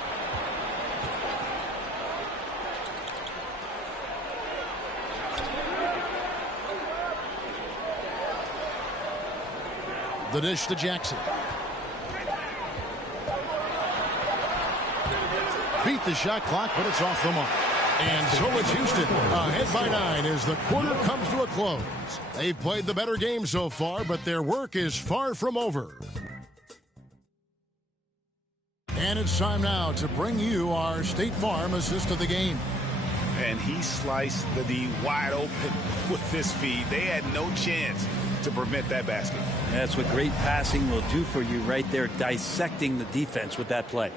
The dish to Jackson. Beat the shot clock, but it's off the mark. And so it's Houston ahead by 9 as the quarter comes to a close. They've played the better game so far, but their work is far from over. And it's time now to bring you our State Farm assist of the game. And he sliced the D wide open with this feed. They had no chance to prevent that basket. That's what great passing will do for you right there, dissecting the defense with that play.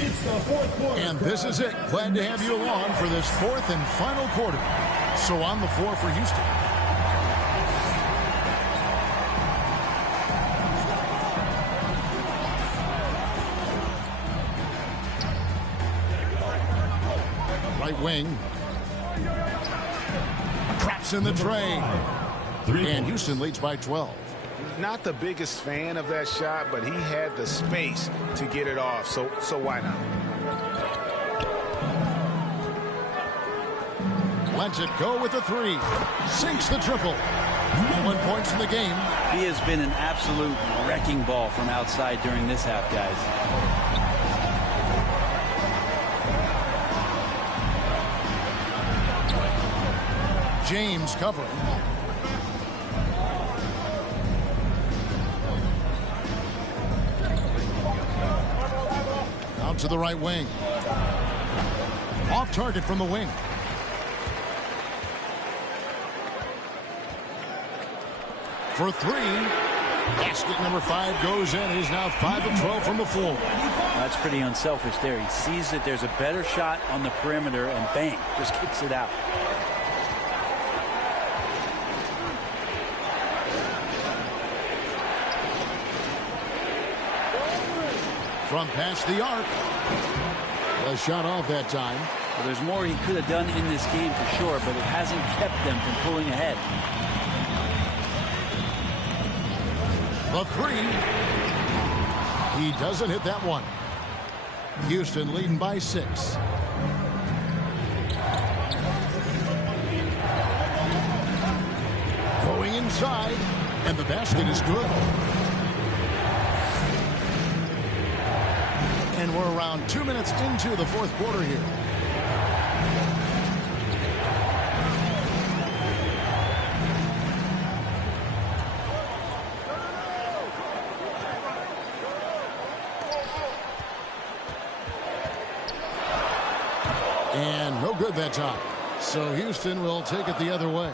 It's the fourth quarter. And this is it. Glad to have you along for this fourth and final quarter. So on the floor for Houston. Right wing. Traps in the tray. And Houston leads by 12. Not the biggest fan of that shot, but he had the space to get it off, so why not? Lets it go with the 3. Sinks the triple. 1 points in the game. He has been an absolute wrecking ball from outside during this half, guys. James covering. Out to the right wing. Off target from the wing. For 3. Basket number 5 goes in. He's now 5 of 12 from the floor. That's pretty unselfish there. He sees that there's a better shot on the perimeter and bang, just kicks it out. From past the arc. A shot off that time. Well, there's more he could have done in this game for sure, but it hasn't kept them from pulling ahead. The 3. He doesn't hit that one. Houston leading by 6. Going inside, and the basket is good. And we're around 2 minutes into the fourth quarter here. And no good that time. So Houston will take it the other way.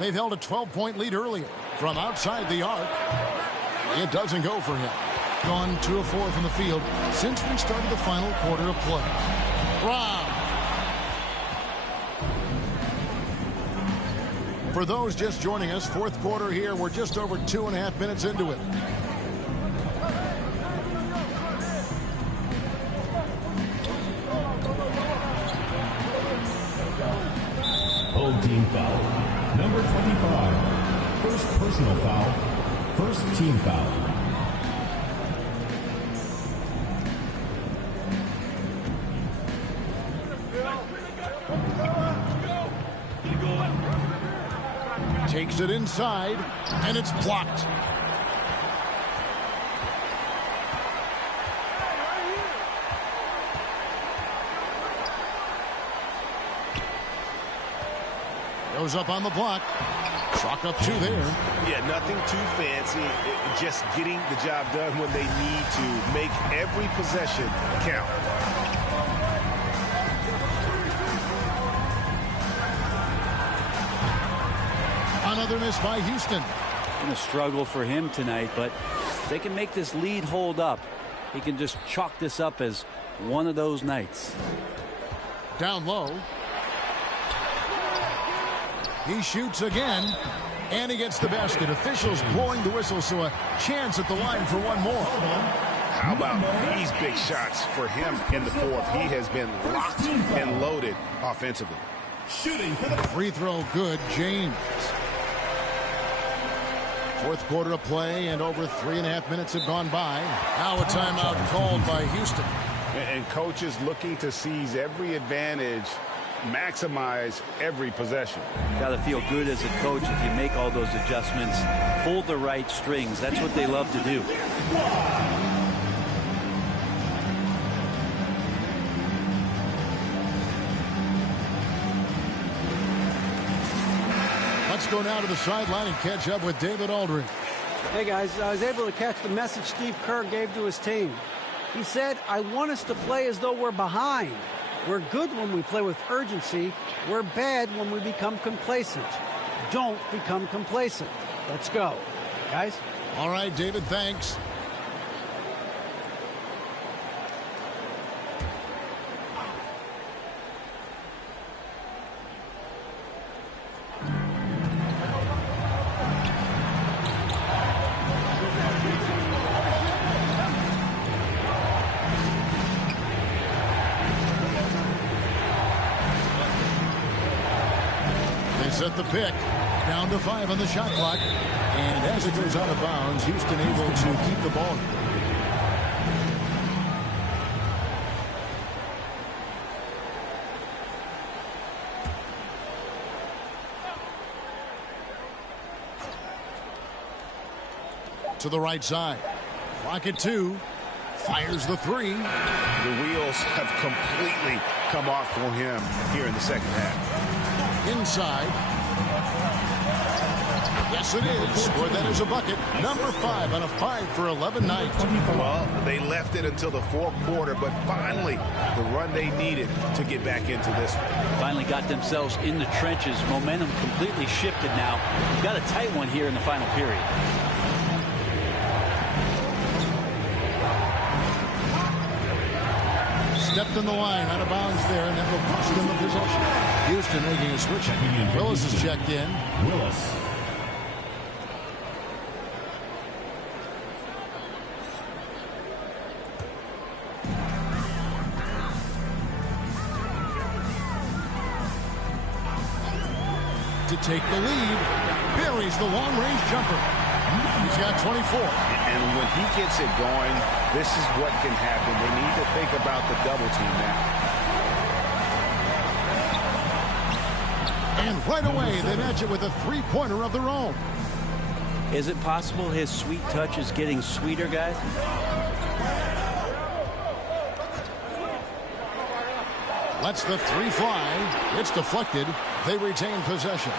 They've held a 12-point lead earlier. From outside the arc, it doesn't go for him. Gone 2 of 4 from the field since we started the final quarter of play. Brown. For those just joining us, fourth quarter here. We're just over 2.5 minutes into it. Home team foul. Number 25. First personal foul. First team foul. Takes it inside, and it's blocked. Goes up on the block. Chalk up 2 there. Yeah, nothing too fancy. Just getting the job done when they need to. Make every possession count. Another miss by Houston. Been a struggle for him tonight, but if they can make this lead hold up, he can just chalk this up as one of those nights. Down low. He shoots again, and he gets the basket. Officials blowing the whistle, so a chance at the line for one more. How about these big shots for him in the fourth? He has been locked and loaded offensively. Shooting for the free throw good, James. Fourth quarter of play, and over 3.5 minutes have gone by. Now a timeout called by Houston. And coaches looking to seize every advantage maximize every possession. Got to feel good as a coach if you make all those adjustments. Pull the right strings. That's what they love to do. Let's go now to the sideline and catch up with David Aldridge. Hey, guys, I was able to catch the message Steve Kerr gave to his team. He said, I want us to play as though we're behind. We're good when we play with urgency. We're bad when we become complacent. Don't become complacent. Let's go. Guys? All right, David, thanks. Set the pick. Down to 5 on the shot clock. And as it goes out of bounds, Houston able to keep the ball. To the right side. Clock at 2. Fires the 3. The wheels have completely come off for him here in the second half. Inside. Yes, it is. Or that is a bucket. Number 5 on a 5 for 11 night. Well, they left it until the fourth quarter, but finally the run they needed to get back into this one. Finally got themselves in the trenches. Momentum completely shifted now. Got a tight one here in the final period. Stepped in the line, out of bounds there, and that will cost them the possession. Houston making a switch. Willis is checked in. Willis. To take the lead, buries the long-range jumper. He's got 24. And when he gets it going, this is what can happen. They need to think about the double team now. And right away, they match it with a three-pointer of their own. Is it possible his sweet touch is getting sweeter, guys? Lets the 3 fly. It's deflected. They retain possession.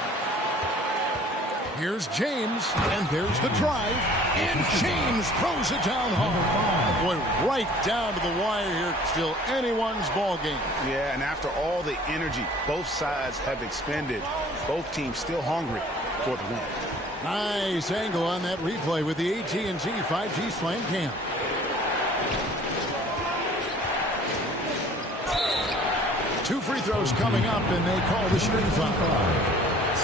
Here's James, and there's the drive, and James throws it down hard. Boy, right down to the wire here. Still anyone's ball game. Yeah, and after all the energy both sides have expended, both teams still hungry for the win. Nice angle on that replay with the AT&T 5G Slam Cam. Two free throws coming up, and they call the shooting foul.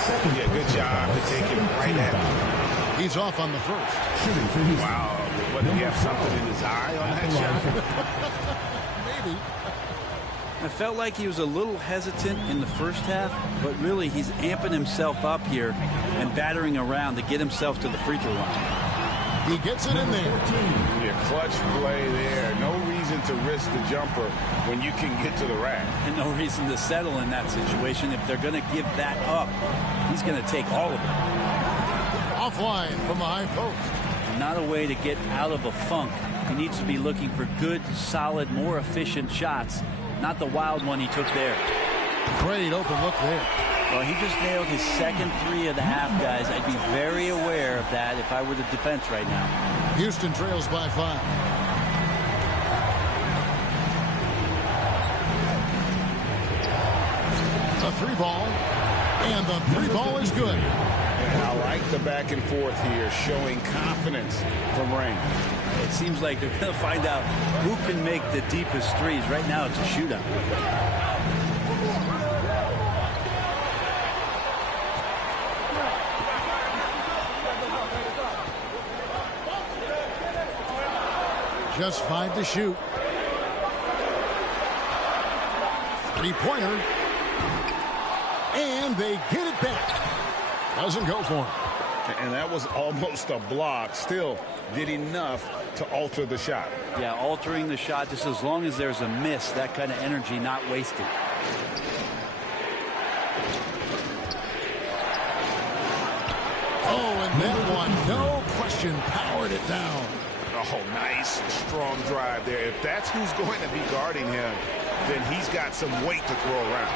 Yeah, good job to take him right at him. He's off on the first. Wow. What, did he have something in his eye on that shot? Maybe. I felt like he was a little hesitant in the first half, but really he's amping himself up here and battering around to get himself to the free throw line. He gets it in there. Yeah, clutch play there. No reason to risk the jumper when you can get to the rack. And no reason to settle in that situation. If they're going to give that up, he's going to take all of it. Offline from the high post. Not a way to get out of a funk. He needs to be looking for good, solid, more efficient shots. Not the wild one he took there. Great open look there. Well, he just nailed his second 3 of the half, guys. I'd be very aware of that if I were the defense right now. Houston trails by 5. A 3 ball, and the 3 ball is good. And I like the back and forth here, showing confidence from Rain. It seems like they're going to find out who can make the deepest threes. Right now, it's a shootout. Just 5 to shoot. 3-pointer. And they get it back. Doesn't go for him. And that was almost a block. Still did enough to alter the shot. Yeah, altering the shot just as long as there's a miss. That kind of energy not wasted. Oh, and that one, no question, powered it down. Oh, nice, strong drive there. If that's who's going to be guarding him, then he's got some weight to throw around.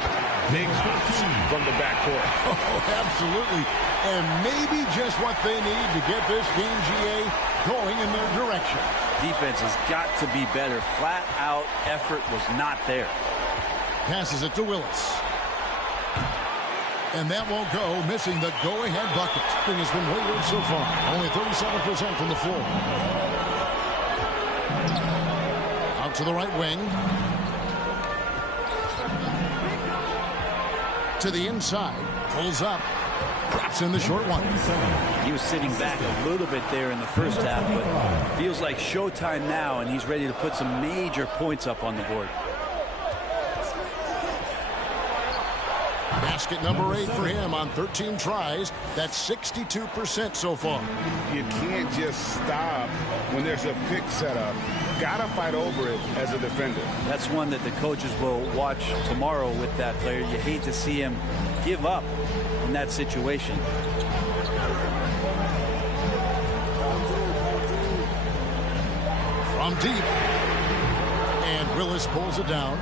Big hops from the backcourt. Oh, absolutely. And maybe just what they need to get this game, GA, going in their direction. Defense has got to be better. Flat out effort was not there. Passes it to Willis. And that won't go, missing the go-ahead bucket. Thing has been wayward so far. Only 37% from the floor. Out to the right wing. To the inside. Pulls up. Drops in the short one. He was sitting back a little bit there in the first half, but feels like showtime now, and he's ready to put some major points up on the board. Basket number 8 for him on 13 tries. That's 62% so far. You can't just stop when there's a pick set up. Gotta fight over it as a defender. That's one that the coaches will watch tomorrow with that player. You hate to see him give up in that situation. From deep. And Willis pulls it down.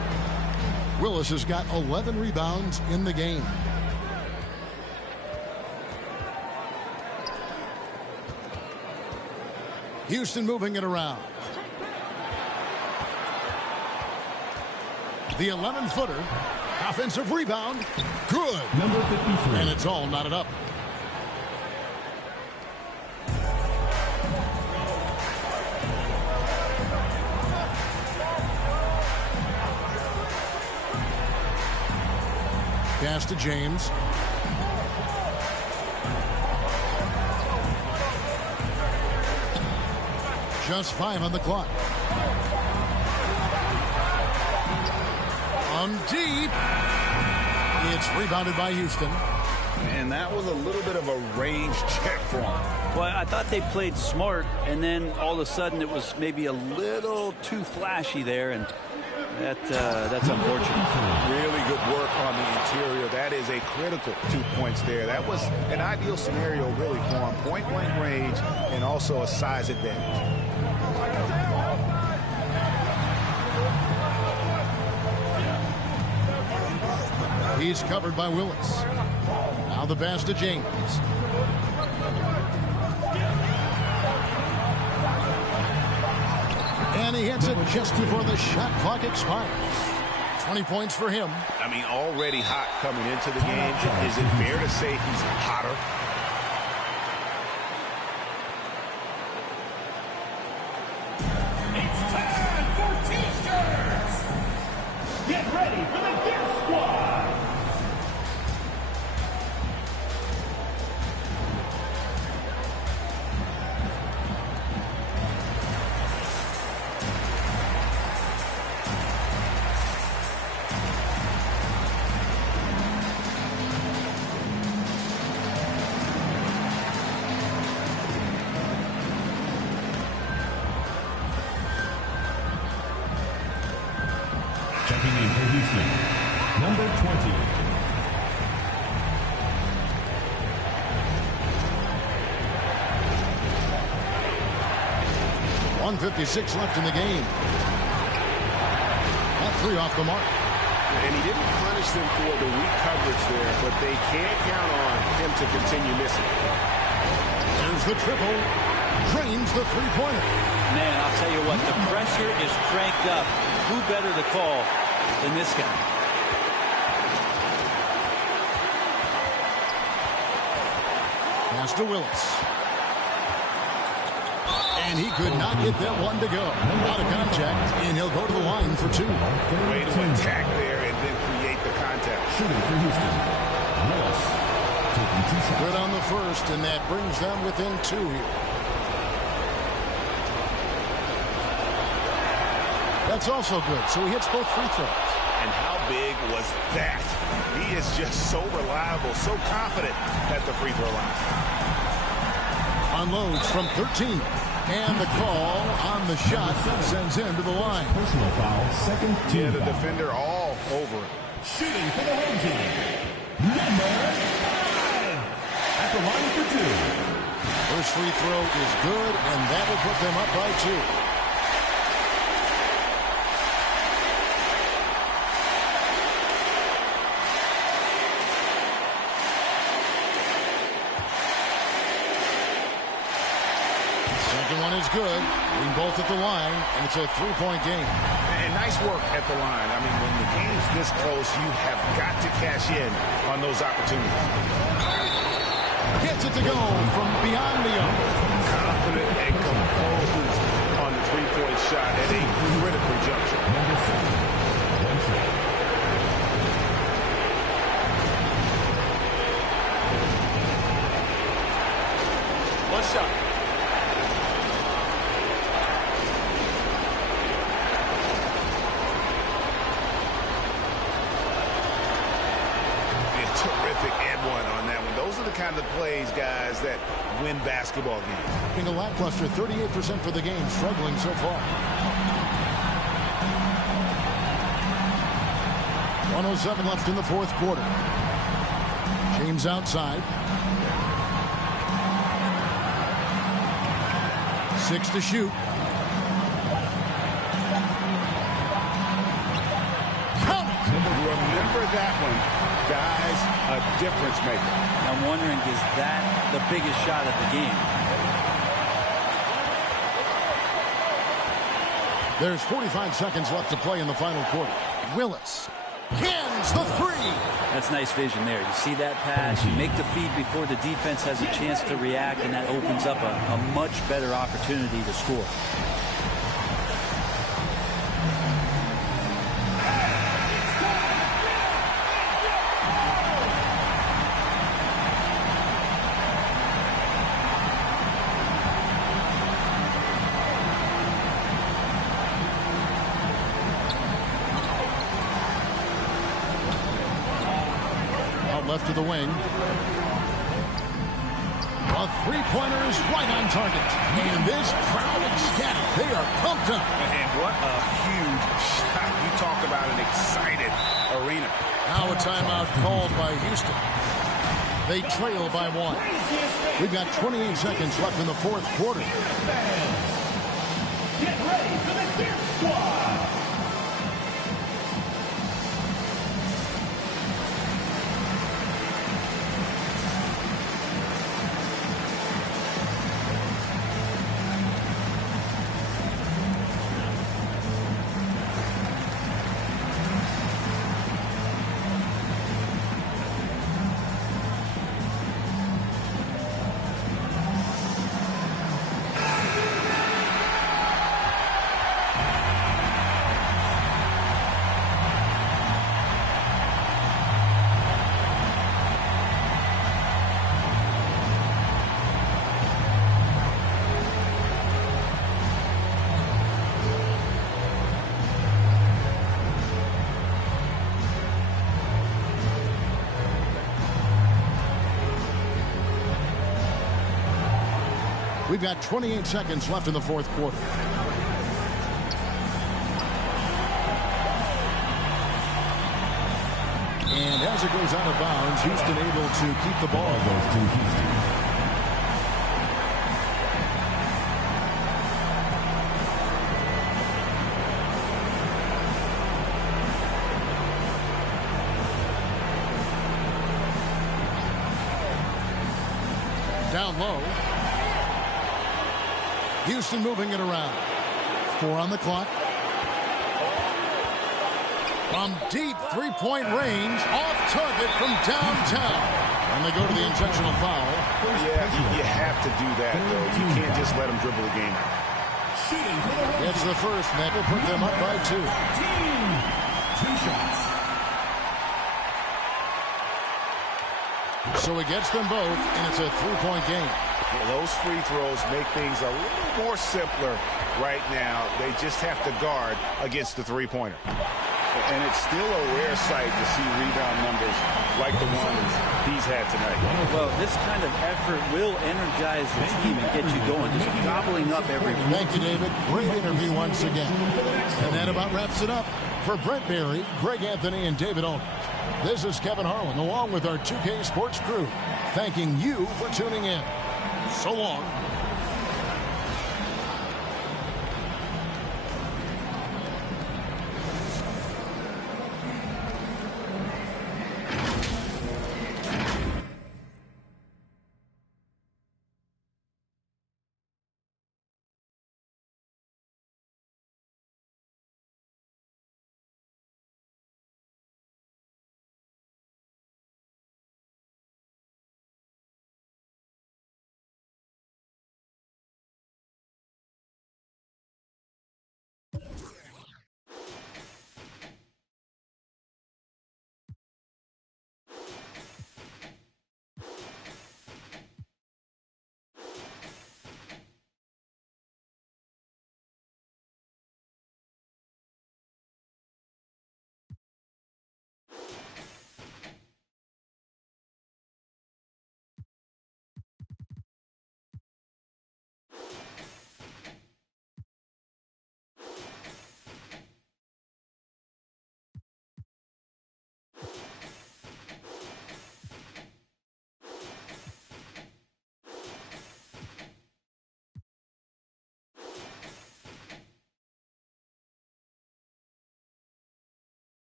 Willis has got 11 rebounds in the game. Houston moving it around. The 11-footer. Offensive rebound. Good. Number 53. And it's all knotted up. Pass to James. Just 5 on the clock. From deep. It's rebounded by Houston. And that was a little bit of a range check for him. Well, I thought they played smart, and then all of a sudden it was maybe a little too flashy there, and that's unfortunate. Really good work on the interior. That is a critical 2 points there. That was an ideal scenario really for him. Point-blank range and also a size advantage. He's covered by Willis. Now the pass to James. And he hits it just before the shot clock expires. 20 points for him. I mean, already hot coming into the game. Is it fair to say he's hotter? It's time for T-shirts. Get ready for the Gear Squad. Checking in for Houston, number 20. .156 left in the game. That 3 off the mark. And he didn't punish them for the weak coverage there, but they can't count on him to continue missing. There's the triple. Drains the three-pointer. Man, I'll tell you what, the pressure is cranked up. Who better to call than this guy? Pass to Willis. And he could not get that one to go. Out of contact, and he'll go to the line for 2. Way to attack there and then create the contact. Shooting for Houston, Willis. Taking 2 shots. Good on the first, and that brings them within 2 here. That's also good, so he hits both free throws. And how big was that? He is just so reliable, so confident at the free throw line. Unloads from 13. And the call on the shot sends him to the line. Personal foul, second team. Yeah, the defender all over it. Shooting for the home team, number 5. At at the line for two. First free throw is good, and that will put them up by 2. Second one is good. Being both at the line, and it's a three-point game. And nice work at the line. I mean, when the game's this close, you have got to cash in on those opportunities. Gets it to go from beyond the arc. Confident and composed on the three-point shot at a critical juncture. Number 7, one shot. One shot. Terrific and one on that one. Those are the kind of plays, guys, that win basketball games. Being a lackluster 38% for the game, struggling so far. 1:07 left in the fourth quarter. James outside. 6 to shoot. Remember that one, guys, a difference maker. I'm wondering, is that the biggest shot of the game? There's 45 seconds left to play in the final quarter. Willis cans the three. That's nice vision there. You see that pass, you make the feed before the defense has a chance to react, and that opens up a much better opportunity to score. Left to the wing. A three-pointer is right on target. And this crowd ecstatic. They are pumped up. And what a huge shot. You talk about an excited arena. Now a timeout called by Houston. They trail by 1. We've got 28 seconds left in the fourth quarter. Get ready for the Dip Squad. We've got 28 seconds left in the fourth quarter. And as it goes out of bounds, Houston able to keep the ball. Goes to Houston. Down low. Houston moving it around. 4 on the clock. From deep three-point range, off target from downtown. And they go to the intentional foul. Yeah, you have to do that, though. You can't just let them dribble the game. It's the first, and that will put them up by 2. 2 shots. So he gets them both, and it's a three-point game. Yeah, those free throws make things a little more simpler right now. They just have to guard against the three-pointer. And it's still a rare sight to see rebound numbers like the ones he's had tonight. Well, this kind of effort will energize the team and get you going, just gobbling up every point. Thank you, David. Great interview once again. And that about wraps it up. For Brent Barry, Greg Anthony, and David Aldridge, this is Kevin Harlan along with our 2K Sports crew. thanking you for tuning in. So long.